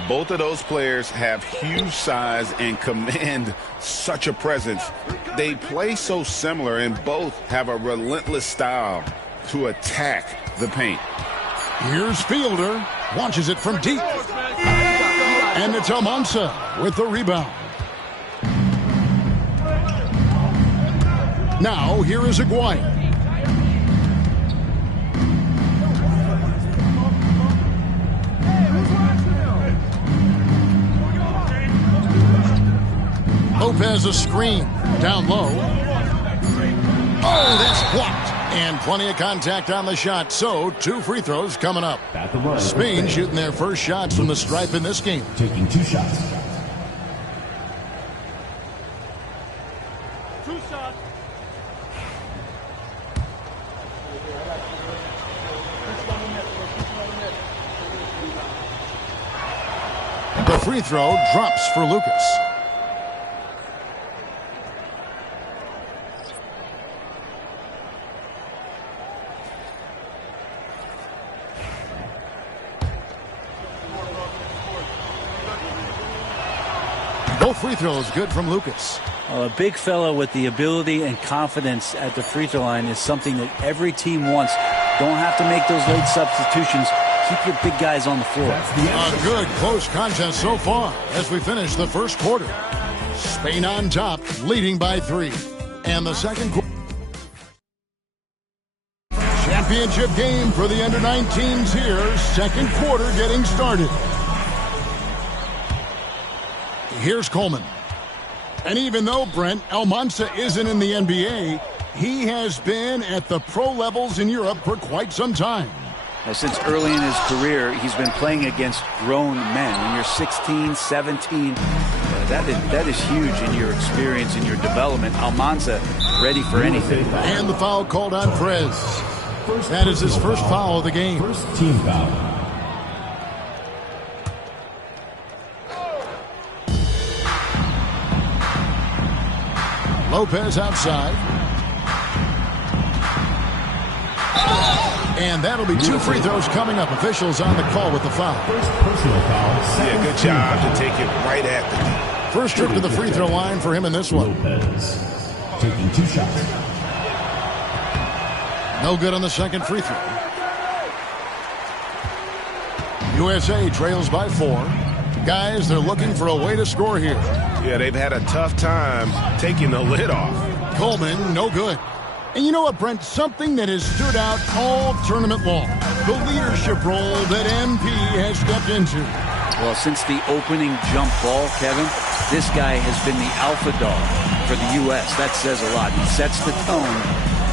Both of those players have huge size and command such a presence. They play so similar and both have a relentless style to attack the paint. Here's Fielder. Launches it from deep. And it's Almanza with the rebound. Now, here is Aguirre. Lopez a screen. Down low. Oh, that's blocked. And plenty of contact on the shot. So, 2 free throws coming up. Spain shooting their first shots from the stripe in this game. Taking 2 shots. The free throw drops for Lucas. Both free throws good from Lucas. Well, a big fella with the ability and confidence at the free throw line is something that every team wants. Don't have to make those late substitutions. Keep your big guys on the floor. A good close contest so far as we finish the first quarter. Spain on top, leading by 3. And the second quarter. Championship game for the under-19s here. Second quarter getting started. Here's Coleman. And even though, Brent, Almanza isn't in the NBA, he has been at the pro levels in Europe for quite some time. Since early in his career, he's been playing against grown men. When you're 16, 17, that is huge in your experience, in your development. Almanza ready for anything. And the foul called on Prez. That is his first foul of the game. First team foul. Lopez outside. And that'll be 2 free throws coming up. Officials on the call with the foul. First personal foul. Yeah, good job to take it right at the first trip to the free throw line for him in this one. Lopez taking 2 shots. No good on the second free throw. USA trails by 4. Guys, they're looking for a way to score here. Yeah, they've had a tough time taking the lid off. Coleman, no good. And you know what, Brent? Something that has stood out all tournament long. The leadership role that MP has stepped into. Well, since the opening jump ball, Kevin, this guy has been the alpha dog for the U.S. That says a lot. He sets the tone,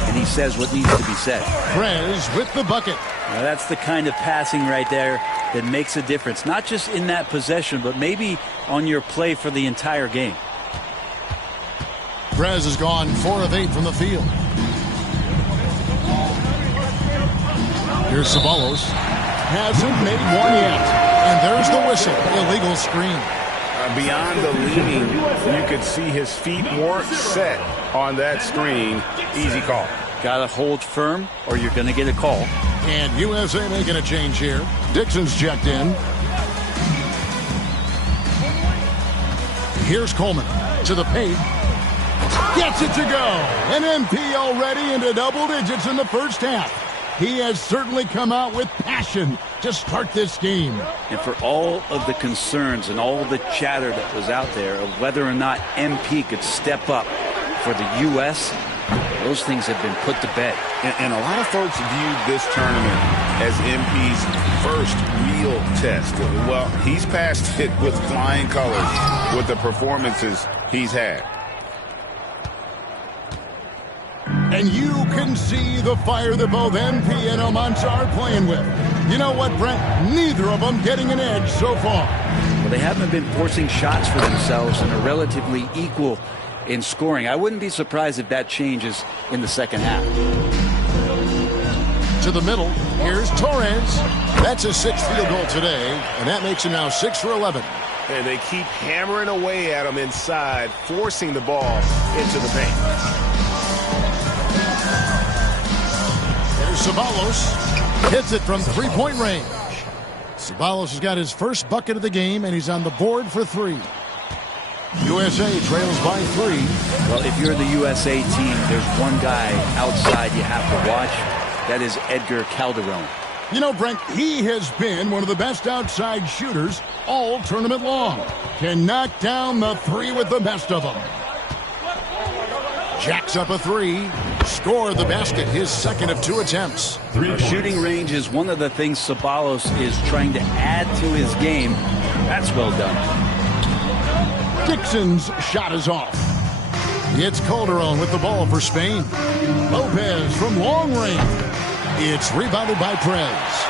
and he says what needs to be said. Prez with the bucket. Now, that's the kind of passing right there that makes a difference, not just in that possession, but maybe on your play for the entire game. Perez has gone 4 of 8 from the field. Here's Ceballos. Hasn't made one yet. And there's the whistle. Illegal screen. Beyond the leaning, you could see his feet weren't set on that screen. Easy call. Got to hold firm or you're going to get a call. And USA making a change here. Dixon's checked in. Here's Coleman to the paint. Gets it to go. An MP already into double digits in the first half. He has certainly come out with passion to start this game. And for all of the concerns and all the chatter that was out there of whether or not MP could step up for the U.S., those things have been put to bed. And a lot of folks viewed this tournament as MP's first real test. Well, he's passed it with flying colors with the performances he's had. And you can see the fire that both MP and Almanza are playing with. You know what, Brent? Neither of them getting an edge so far. Well, they haven't been forcing shots for themselves and are relatively equal in scoring. I wouldn't be surprised if that changes in the second half. To the middle, here's Torres. That's his 6th field goal today, and that makes him now 6 for 11. And they keep hammering away at him inside, forcing the ball into the paint. Ceballos hits it from three-point range. Ceballos has got his first bucket of the game, and he's on the board for 3. USA trails by 3. Well, if you're the USA team, there's one guy outside you have to watch. That is Edgar Calderon. You know, Brent, he has been one of the best outside shooters all tournament long. Can knock down the 3 with the best of them. Jacks up a 3. Score the basket, his 2nd of 2 attempts. Shooting range is one of the things Ceballos is trying to add to his game. That's well done. Dixon's shot is off. It's Calderon with the ball for Spain. Lopez from long range. It's rebounded by Perez.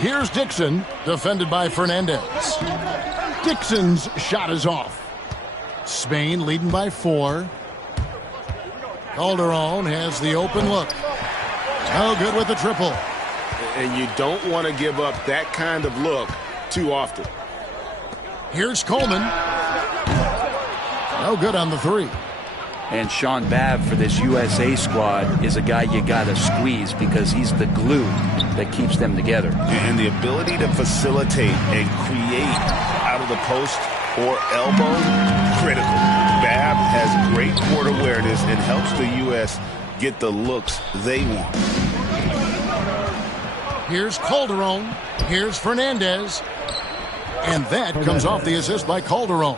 Here's Dixon, defended by Fernandez. Dixon's shot is off. Spain leading by 4. Calderon has the open look. No good with the triple. And you don't want to give up that kind of look too often. Here's Coleman. No good on the 3. And Sean Babb for this USA squad is a guy you got to squeeze because he's the glue that keeps them together. And the ability to facilitate and create out of the post or elbow, critical. Babb has great court awareness and helps the U.S. get the looks they want. Here's Calderon. Here's Fernandez. And that comes off the assist by Calderon.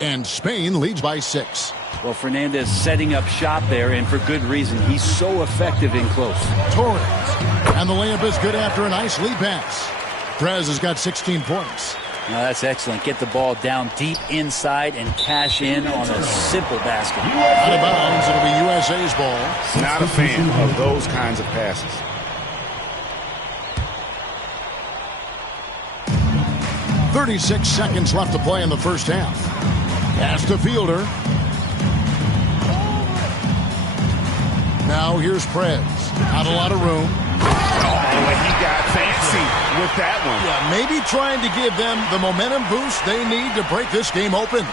And Spain leads by 6. Well, Fernandez setting up shop there, and for good reason. He's so effective in close. Torres. And the layup is good after a nice lead pass. Perez has got 16 points. Now that's excellent. Get the ball down deep inside and cash in on a simple basket. Out of bounds, it'll be USA's ball. Not a fan of those kinds of passes. .36 seconds left to play in the first half. Pass to Fielder. Now here's Perez. Not a lot of room. Oh, he got fancy with that one. Yeah, maybe trying to give them the momentum boost they need to break this game open.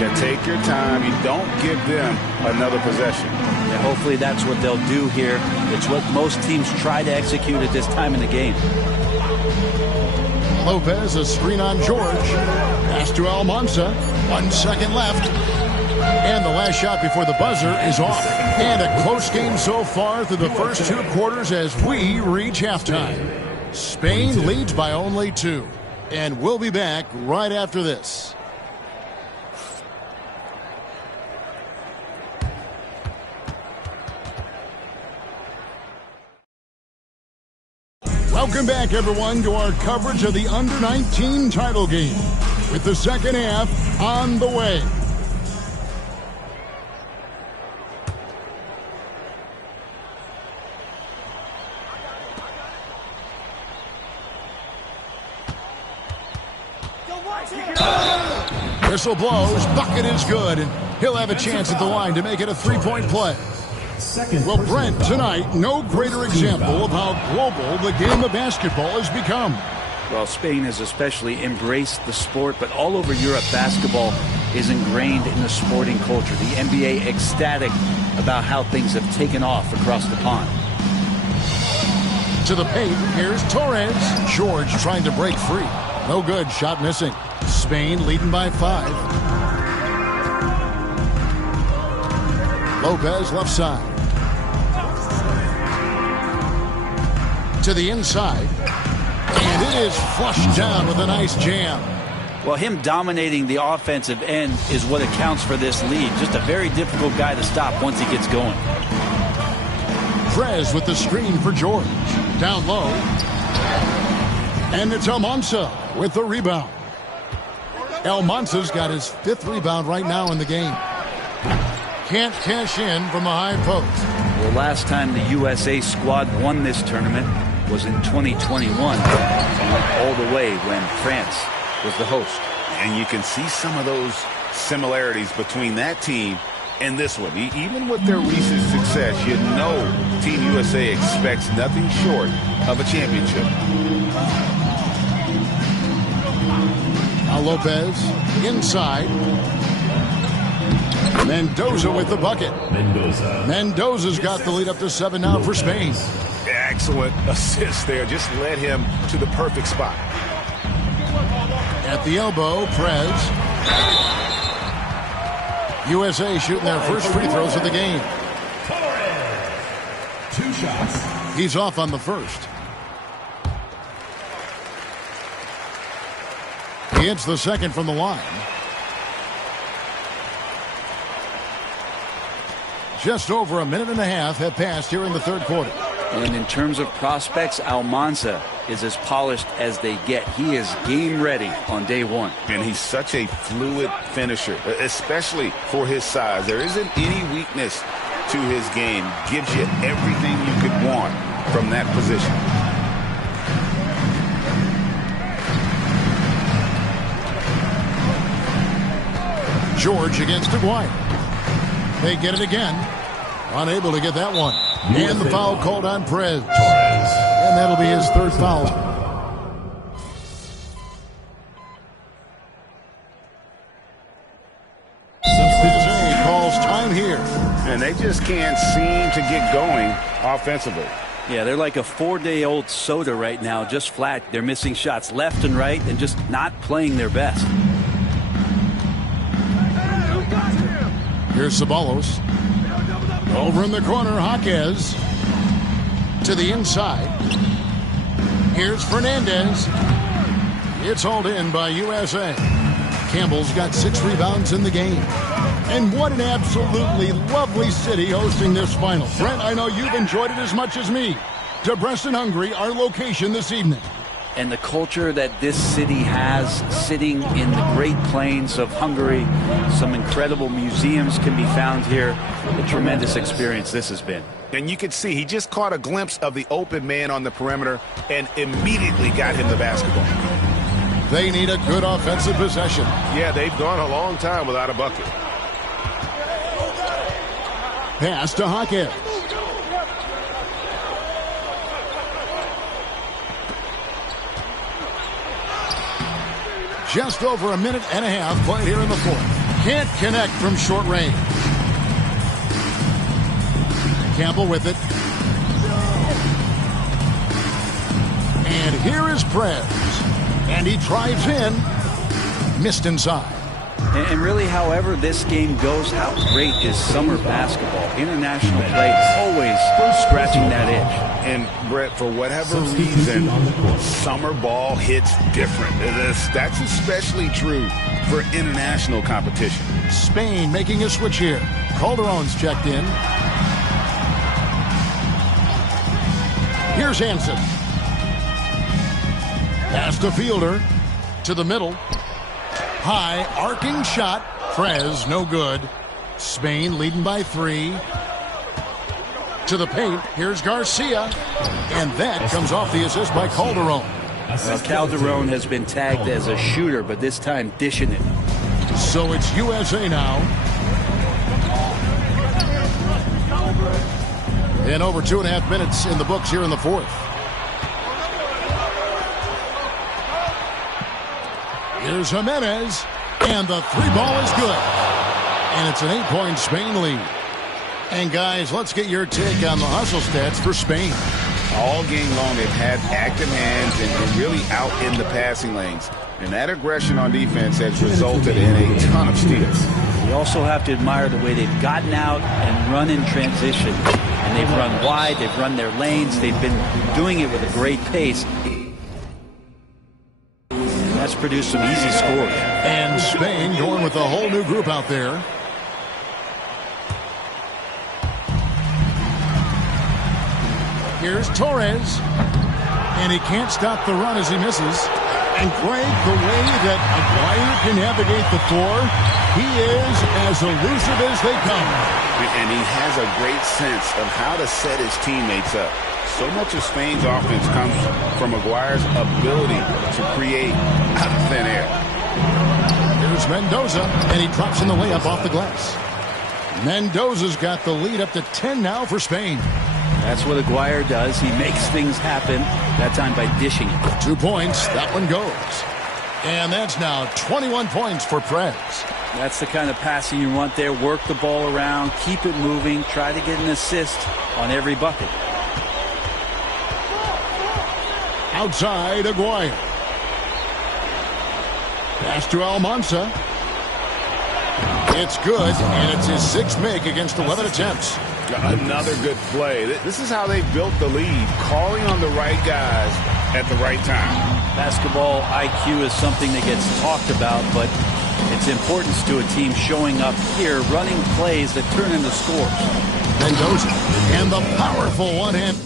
You take your time. You don't give them another possession. And hopefully that's what they'll do here. It's what most teams try to execute at this time in the game. Lopez, a screen on George. Pass to Almanza. 1 second left. And the last shot before the buzzer is off. And a close game so far through the first 2 quarters as we reach halftime. Spain leads by only 2. And we'll be back right after this. Welcome back, everyone, to our coverage of the Under-19 title game, with the second half on the way. Whistle blows. Bucket is good. And he'll have a chance at the line to make it a three-point play. Well, Brent, tonight, no greater example of how global the game of basketball has become. Well, Spain has especially embraced the sport, but all over Europe, basketball is ingrained in the sporting culture. The NBA ecstatic about how things have taken off across the pond. To the paint, here's Torres. George trying to break free. No good, shot missing. Spain leading by 5. Lopez left side. To the inside. And it is flushed down with a nice jam. Well, him dominating the offensive end is what accounts for this lead. Just a very difficult guy to stop once he gets going. Prez with the screen for George. Down low. And it's Almanza with the rebound. Almanza's got his 5th rebound right now in the game. Can't cash in from the high post. Well, last time the USA squad won this tournament was in 2021. All the way when France was the host. And you can see some of those similarities between that team and this one. Even with their recent success, you know Team USA expects nothing short of a championship. Now Lopez inside. Mendoza with the bucket. Mendoza's got the lead up to 7 now for Spain. Excellent assist there. Just led him to the perfect spot. At the elbow, Prez. USA shooting their first free throws of the game. 2 shots. He's off on the first. He hits the second from the line. Just over a minute and a half have passed here in the third quarter. And in terms of prospects, Almanza is as polished as they get. He is game ready on day one. And he's such a fluid finisher, especially for his size. There isn't any weakness to his game. Gives you everything you could want from that position. George against Aguirre. They get it again. Unable to get that one. And the foul called on Prez. And that'll be his 3rd foul. Substitute calls time here. And they just can't seem to get going offensively. Yeah, they're like a 4-day-old soda right now, just flat. They're missing shots left and right and just not playing their best. Here's Ceballos. Over in the corner, Jaquez. To the inside. Here's Fernandez. It's hauled in by USA. Campbell's got 6 rebounds in the game. And what an absolutely lovely city hosting this final. Brent, I know you've enjoyed it as much as me. Debrecen, Hungary, our location this evening. And the culture that this city has, sitting in the Great Plains of Hungary. Some incredible museums can be found here. A tremendous experience this has been. And you could see he just caught a glimpse of the open man on the perimeter and immediately got him the basketball. They need a good offensive possession. Yeah, they've gone a long time without a bucket. Pass to Jaquez. Just over a minute and a half played here in the 4th. Can't connect from short range. Campbell with it. And here is Prez. And he drives in. Missed inside. And really, however this game goes, how great is summer basketball? International play always scratching that itch. And, Brett, for whatever reason, summer ball hits different. That's especially true for international competition. Spain making a switch here. Calderon's checked in. Here's Hansen. Pass to Fielder. To the middle. High, arcing shot. Prez, no good. Spain leading by 3. To the paint. Here's Garcia. And that comes off the assist by Calderon. Well, Calderon has been tagged as a shooter, but this time dishing it. So it's USA now. And over 2.5 minutes in the books here in the fourth. Here's Jimenez, and the three ball is good. And it's an 8-point Spain lead. And guys, let's get your take on the hustle stats for Spain. All game long, they've had active hands and really out in the passing lanes. And that aggression on defense has resulted in a ton of steals. You also have to admire the way they've gotten out and run in transition. And they've run wide, they've run their lanes, they've been doing it with a great pace. And that's produced some easy scores. And Spain going with a whole new group out there. Here's Torres. And he can't stop the run as he misses. And Greg, the way that Aguirre can navigate the floor, he is as elusive as they come. And he has a great sense of how to set his teammates up. So much of Spain's offense comes from Aguirre's ability to create out of thin air. Here's Mendoza, and he drops in the layup off the glass. Mendoza's got the lead up to 10 now for Spain. That's what Aguirre does. He makes things happen, that time by dishing it. 2 points, that one goes. And that's now 21 points for Prez. That's the kind of passing you want there. Work the ball around, keep it moving, try to get an assist on every bucket. Outside, Aguirre. Pass to Almanza. It's good, and it's his 6th make against 11 attempts. Another good play. This is how they built the lead, calling on the right guys at the right time. Basketball IQ is something that gets talked about, but its importance to a team showing up here, running plays that turn into scores. Mendoza, and the powerful one-hand.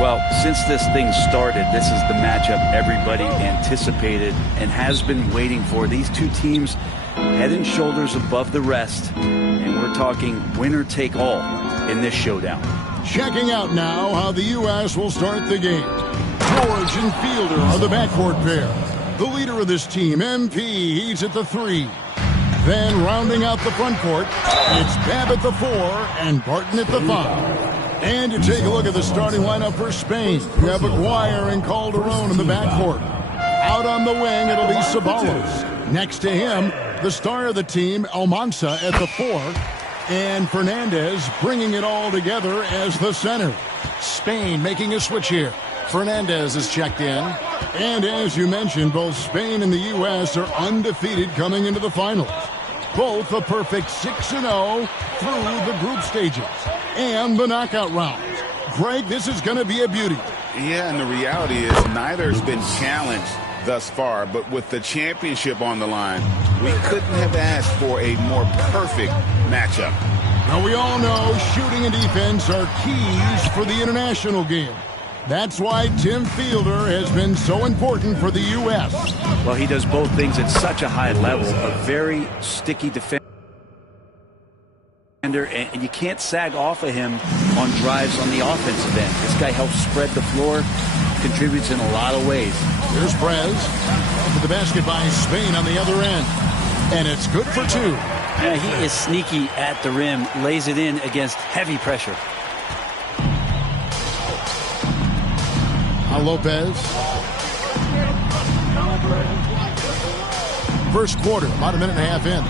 Well, since this thing started, this is the matchup everybody anticipated and has been waiting for. These two teams head and shoulders above the rest, and we're talking winner take all in this showdown. Checking out now how the U.S. will start the game. George and Fielder are the backcourt pair. The leader of this team, MP, he's at the 3. Then rounding out the front court, it's Babb at the 4 and Barton at the 5. And you take a look at the starting lineup for Spain. You have Aguirre and Calderon in the backcourt. Out on the wing, it'll be Ceballos. Next to him, the star of the team, Almanza at the 4. And Fernandez bringing it all together as the center. Spain making a switch here. Fernandez is checked in. And as you mentioned, both Spain and the U.S. are undefeated coming into the finals. Both a perfect 6-0 through the group stages and the knockout rounds. Greg, this is going to be a beauty. Yeah, and the reality is neither has been challenged thus far, but with the championship on the line, we couldn't have asked for a more perfect matchup. Now, we all know shooting and defense are keys for the international game. That's why Tim Fielder has been so important for the U.S. Well, he does both things at such a high level. A very sticky defender, and you can't sag off of him on drives on the offensive end. This guy helps spread the floor, contributes in a lot of ways. Here's Prez with the basket by Spain on the other end. And it's good for 2. Yeah, he is sneaky at the rim, lays it in against heavy pressure. Lopez. First quarter, about a minute and a half in.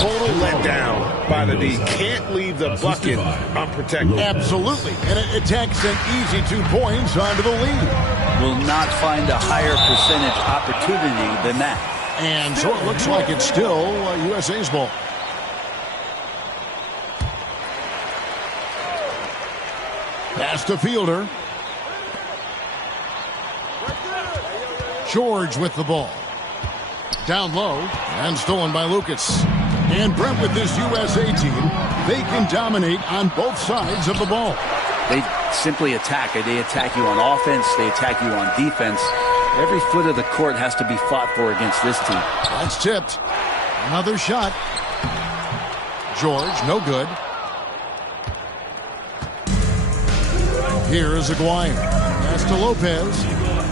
Total letdown by the D. Can't leave the bucket unprotected. Absolutely. And it takes an easy 2 points onto the lead. Will not find a higher percentage opportunity than that. And so it looks like it's still USA's ball. Pass to Fielder. George with the ball. Down low and stolen by Lucas. And Brent, with this USA team, they can dominate on both sides of the ball. They simply attack. They attack you on offense. They attack you on defense. Every foot of the court has to be fought for against this team. That's tipped. Another shot. George, no good. Here is Aguirre. Pass to Lopez.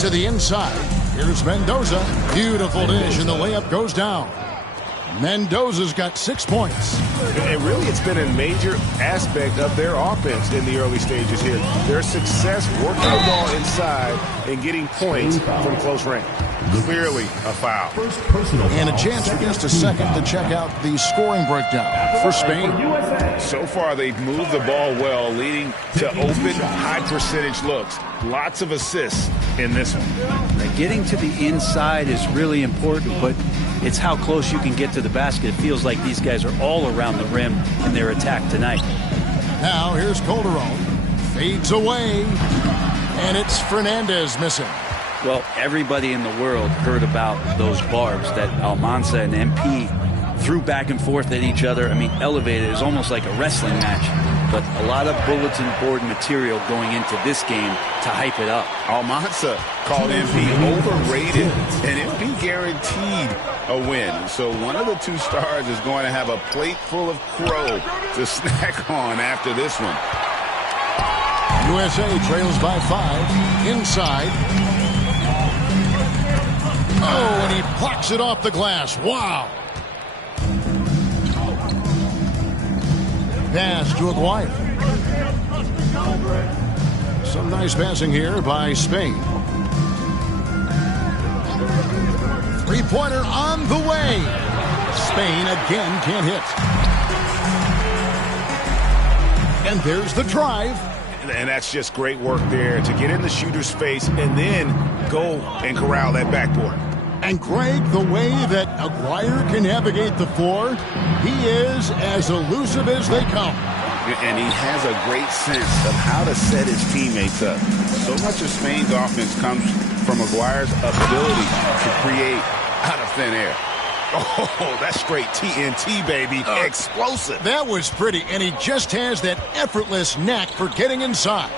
to the inside. Here's Mendoza. Beautiful dish, and the layup goes down. Mendoza's got 6 points. And really, it's been a major aspect of their offense in the early stages here. Their success working the ball inside and getting points from close range. Clearly a foul. And a chance for just a second to check out the scoring breakdown for Spain. So far, they've moved the ball well, leading to open, high-percentage looks. Lots of assists in this one. Now, getting to the inside is really important, but it's how close you can get to the basket. It feels like these guys are all around the rim in their attack tonight. Now here's Calderon. Fades away, and it's Fernandez missing. Well, everybody in the world heard about those barbs that Almanza and MP threw back and forth at each other. I mean, elevated is almost like a wrestling match, but a lot of bulletin board material going into this game to hype it up. Almanza called MP overrated, and MP guaranteed a win. So one of the two stars is going to have a plate full of crow to snack on after this one. USA trails by 5. Inside. Oh, and he blocks it off the glass. Wow. Pass to Aguirre. Some nice passing here by Spain. Three-pointer on the way. Spain again can't hit. And there's the drive. And that's just great work there to get in the shooter's face and then go and corral that backboard. And Greg, the way that Aguirre can navigate the floor, he is as elusive as they come. And he has a great sense of how to set his teammates up. So much of Spain's offense comes from Aguirre's ability to create out of thin air. Oh, that's straight TNT, baby. Explosive. That was pretty, and he just has that effortless knack for getting inside.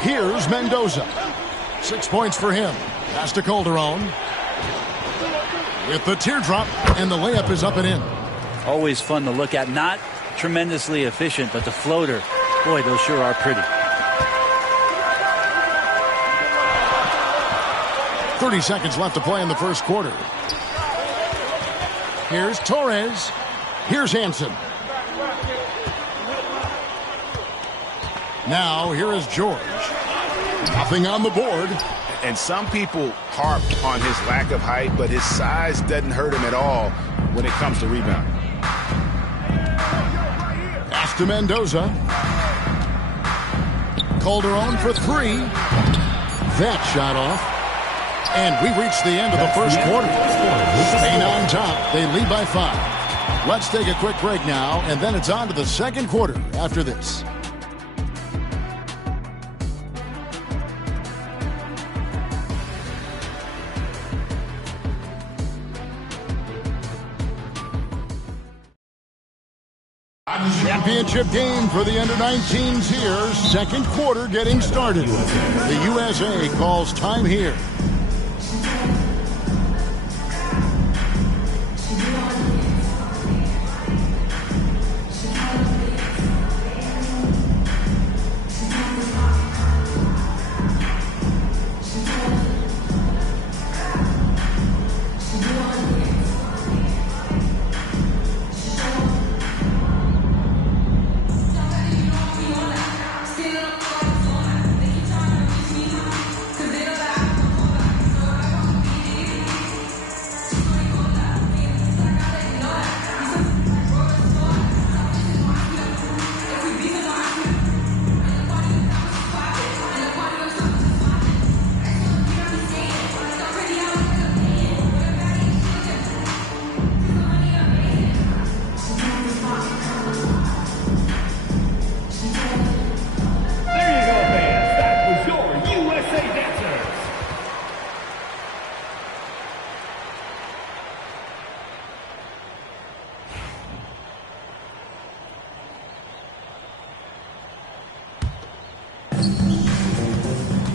Here's Mendoza. 6 points for him. Pass to Calderon. With the teardrop, and the layup is up and in. Always fun to look at. Not tremendously efficient, but the floater, boy, those sure are pretty. 30 seconds left to play in the first quarter. Here's Torres. Here's Hansen. Now, here is George. Nothing on the board. And some people harp on his lack of height, but his size doesn't hurt him at all when it comes to rebounding. Pass to Mendoza. Calderon for 3. That shot off. And we reach the end of the first quarter. Spain on top. They lead by 5. Let's take a quick break now, and then it's on to the second quarter after this. Championship game for the under-19s here. Second quarter getting started. The USA calls time here.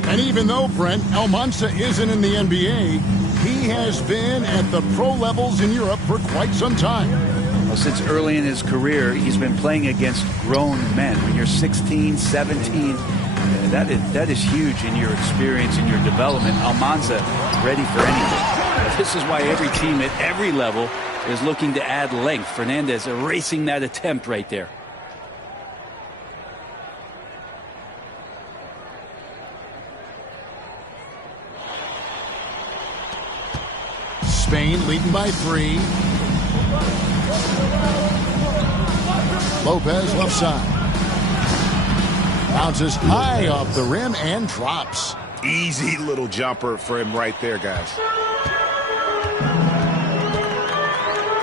And even though, Brent, Almanza isn't in the NBA, he has been at the pro levels in Europe for quite some time. Well, since early in his career, he's been playing against grown men. When you're 16, 17, That is huge in your experience and your development. Almanza ready for anything. This is why every team at every level is looking to add length. Fernandez erasing that attempt right there. Spain leading by 3. Lopez left side. Bounces high off the rim and drops. Easy little jumper for him right there, guys.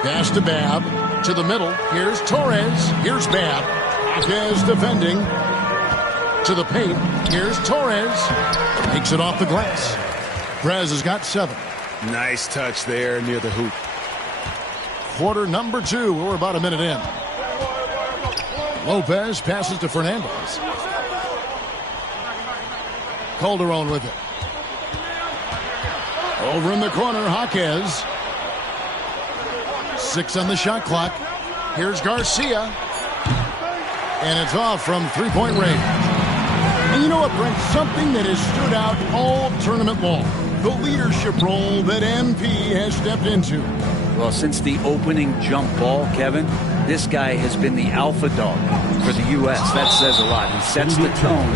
Pass to Babb. To the middle. Here's Torres. Here's Babb. Jaquez defending. To the paint. Here's Torres. Takes it off the glass. Perez has got 7. Nice touch there near the hoop. Quarter number 2. We're about a minute in. Lopez passes to Fernandez. Calderon with it. Over in the corner, Jaquez. 6 on the shot clock. Here's Garcia. And it's off from three-point range. And you know what, Brent? Something that has stood out all tournament long. The leadership role that MP has stepped into. Well, since the opening jump ball, Kevin, this guy has been the alpha dog for the U.S. That says a lot. He sets the tone,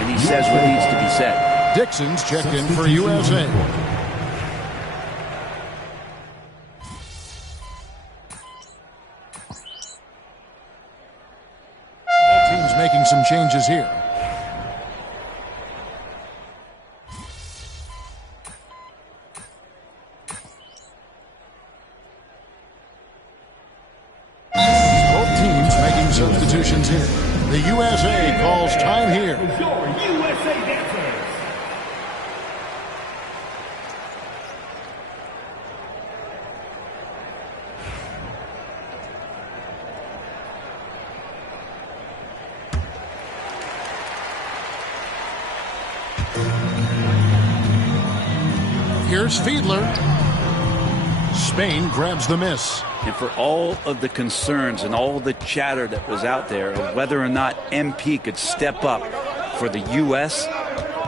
and he says what needs to be said. Dixon's checked in for USA. Both teams making some changes here. Substitutions here. The USA calls time here. Here's Fiedler. Spain grabs the miss. And for all of the concerns and all the chatter that was out there of whether or not MP could step up for the U.S.,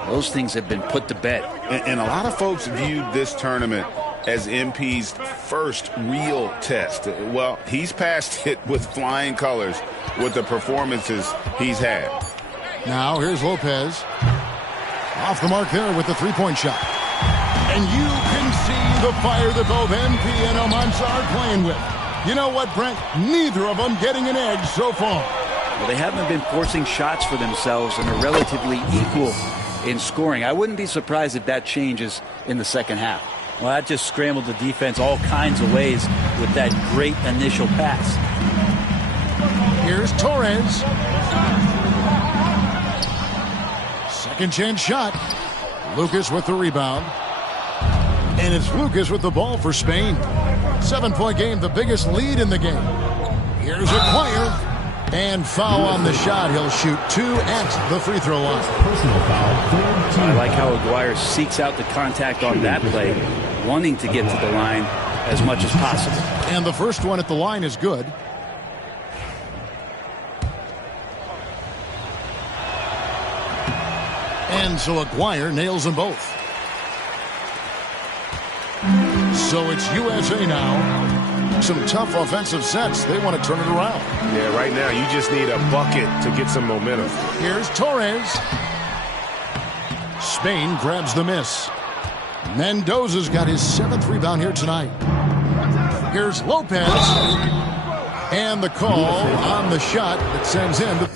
those things have been put to bed. And a lot of folks viewed this tournament as MP's first real test. Well, he's passed it with flying colors with the performances he's had. Now here's Lopez. Off the mark there with the three-point shot. And you can see the fire that both MP and Almanza are playing with. You know what, Brent? Neither of them getting an edge so far. Well, they haven't been forcing shots for themselves and are relatively equal in scoring. I wouldn't be surprised if that changes in the second half. Well, that just scrambled the defense all kinds of ways with that great initial pass. Here's Torres. Second chance shot. Lucas with the rebound. And it's Lucas with the ball for Spain. 7-point game, the biggest lead in the game. Here's Aguirre. And foul on the shot. He'll shoot 2 at the free throw line. Personal foul. I like how Aguirre seeks out the contact on that play, wanting to get to the line as much as possible. And the first one at the line is good. And so Aguirre nails them both. So it's USA now. Some tough offensive sets. They want to turn it around. Yeah, right now you just need a bucket to get some momentum. Here's Torres. Spain grabs the miss. Mendoza's got his 7th rebound here tonight. Here's Lopez. And the call on the shot that sends him to